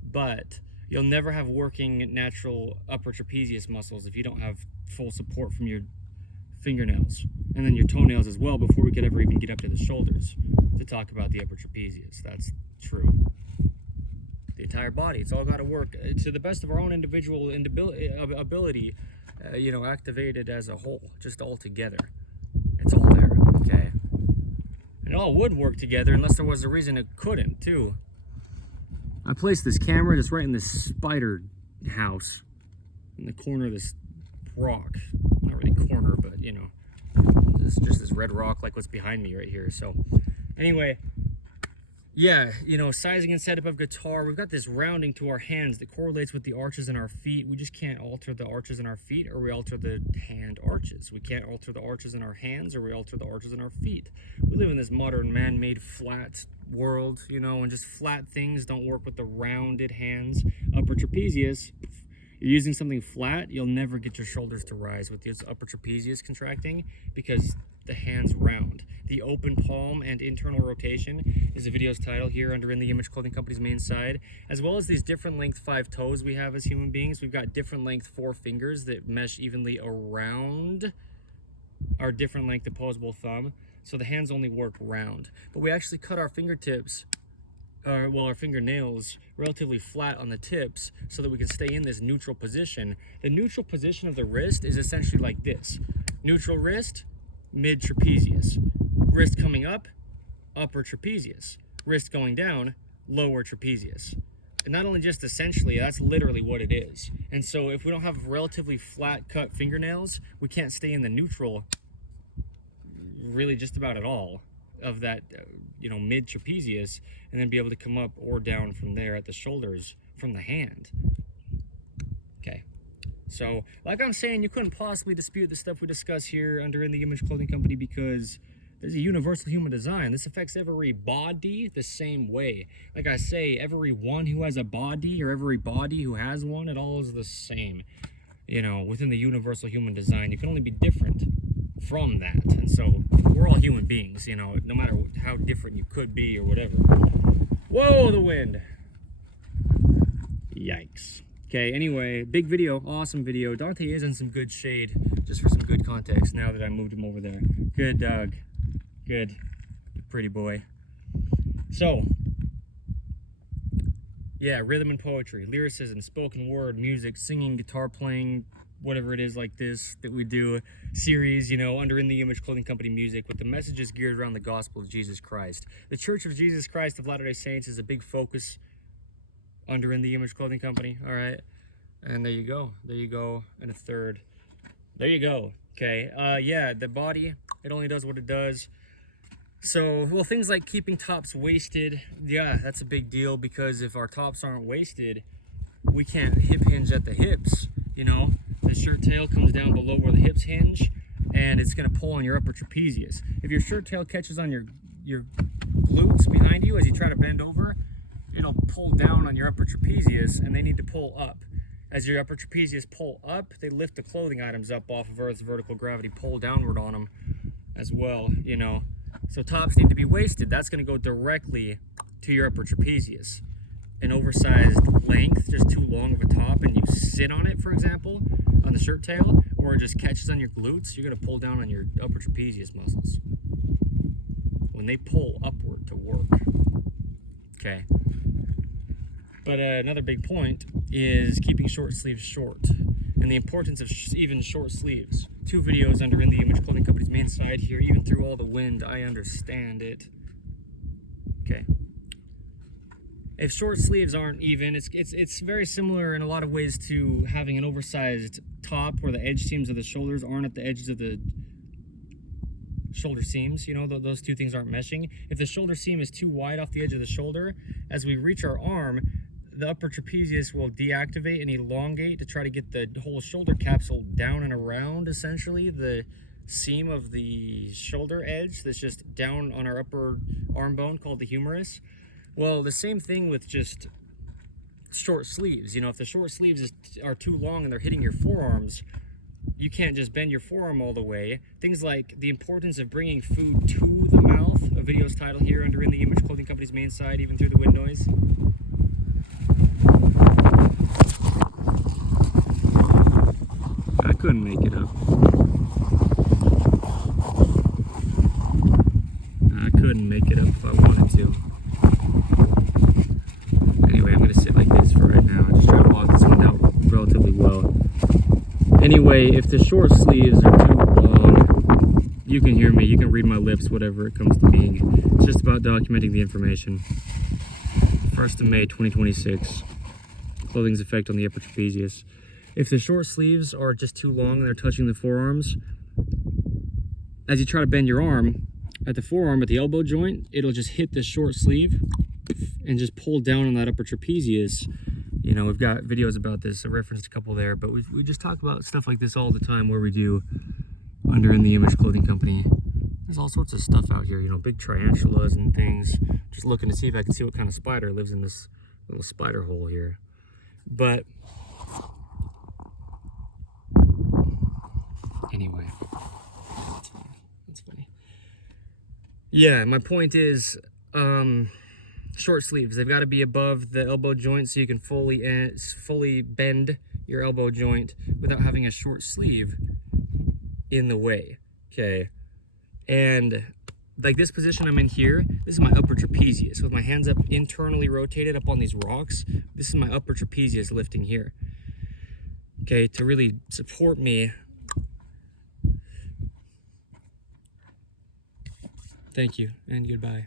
But you'll never have working natural upper trapezius muscles if you don't have full support from your fingernails and then your toenails as well before we could ever even get up to the shoulders to talk about the upper trapezius. That's true. The entire body, it's all got to work to the best of our own individual ability, you know, activated as a whole, just all together. It's all there, okay? And it all would work together unless there was a reason it couldn't, too. I placed this camera just right in this spider house in the corner of this rock. Not really corner, but, you know, it's just this red rock like what's behind me right here. So anyway, yeah, you know, sizing and setup of guitar. We've got this rounding to our hands that correlates with the arches in our feet. We just can't alter the arches in our feet, or we alter the hand arches. We can't alter the arches in our hands, or we alter the arches in our feet. We live in this modern man-made flat world, you know, and just flat things don't work with the rounded hands. Upper trapezius, you're using something flat, you'll never get your shoulders to rise with this upper trapezius contracting because the hands round. The open palm and internal rotation is the video's title here under In The Image Clothing Company's main side, as well as these different length 5 toes we have as human beings. We've got different length 4 fingers that mesh evenly around our different length opposable thumb, so the hands only work round. But we actually cut our fingertips, our fingernails relatively flat on the tips so that we can stay in this neutral position. The neutral position of the wrist is essentially like this. Neutral wrist, mid trapezius. Wrist coming up, upper trapezius. Wrist going down, lower trapezius. And not only just essentially, that's literally what it is. And so if we don't have relatively flat cut fingernails, we can't stay in the neutral really just about at all of that, mid trapezius, and then be able to come up or down from there at the shoulders from the hand. Okay. So, like I'm saying, you couldn't possibly dispute the stuff we discuss here under In the Image Clothing Company because there's a universal human design. This affects every body the same way. Like I say, everyone who has a body or every body who has one, it all is the same. Within the universal human design, you can only be different from that. And so we're all human beings, no matter how different you could be or whatever. Whoa, the wind. Yikes. Okay, anyway, big video, awesome video. Dante is in some good shade, just for some good context now that I moved him over there. Good dog. Good. Pretty boy. So, yeah, rhythm and poetry, lyricism, spoken word, music, singing, guitar playing, whatever it is like this that we do, series, under In the Image Clothing Company music with the messages geared around the gospel of Jesus Christ. The Church of Jesus Christ of Latter-day Saints is a big focus under In the Image Clothing Company, all right? And there you go, and a third. There you go, okay? Yeah, the body, it only does what it does. So, well, things like keeping tops waisted, yeah, that's a big deal because if our tops aren't waisted, we can't hip hinge at the hips, The shirt tail comes down below where the hips hinge, and it's going to pull on your upper trapezius. If your shirt tail catches on your glutes behind you as you try to bend over, it'll pull down on your upper trapezius, and they need to pull up. As your upper trapezius pull up, they lift the clothing items up off of Earth's vertical gravity, pull downward on them as well, So tops need to be waisted. That's going to go directly to your upper trapezius. An oversized length, just too long of a top, and you sit on it, for example, on the shirt tail, or it just catches on your glutes, you're going to pull down on your upper trapezius muscles when they pull upward to work. Okay. But another big point is keeping short sleeves short and the importance of even short sleeves. 2 videos under In the Image Clothing Company's main side here. Even through all the wind, I understand it. Okay. If short sleeves aren't even, it's very similar in a lot of ways to having an oversized top where the edge seams of the shoulders aren't at the edges of the shoulder seams. Those two things aren't meshing. If the shoulder seam is too wide off the edge of the shoulder, as we reach our arm, the upper trapezius will deactivate and elongate to try to get the whole shoulder capsule down and around, essentially, the seam of the shoulder edge that's just down on our upper arm bone called the humerus. Well, the same thing with just short sleeves. If the short sleeves are too long and they're hitting your forearms, you can't just bend your forearm all the way. Things like the importance of bringing food to the mouth. A video's title here under In the Image Clothing Company's main side, even through the wind noise. I couldn't make it up. I couldn't make it up if I wanted to. Anyway, I'm going to sit like this for right now. Just try to block this one out relatively well. Anyway, if the short sleeves are too long, you can hear me, you can read my lips, whatever it comes to being. It's just about documenting the information. 1st of May, 2026. Clothing's effect on the upper trapezius. If the short sleeves are just too long and they're touching the forearms, as you try to bend your arm, at the forearm, at the elbow joint, it'll just hit the short sleeve and just pull down on that upper trapezius. We've got videos about this. I referenced a couple there, but we just talk about stuff like this all the time where we do under In the Image Clothing Company. There's all sorts of stuff out here, big tarantulas and things. Just looking to see if I can see what kind of spider lives in this little spider hole here. But anyway, that's funny. Yeah, my point is, short sleeves, they've got to be above the elbow joint so you can fully bend your elbow joint without having a short sleeve in the way. Okay. And like this position I'm in here, this is my upper trapezius with my hands up internally rotated up on these rocks. This is my upper trapezius lifting here. Okay, to really support me Thank you, and goodbye.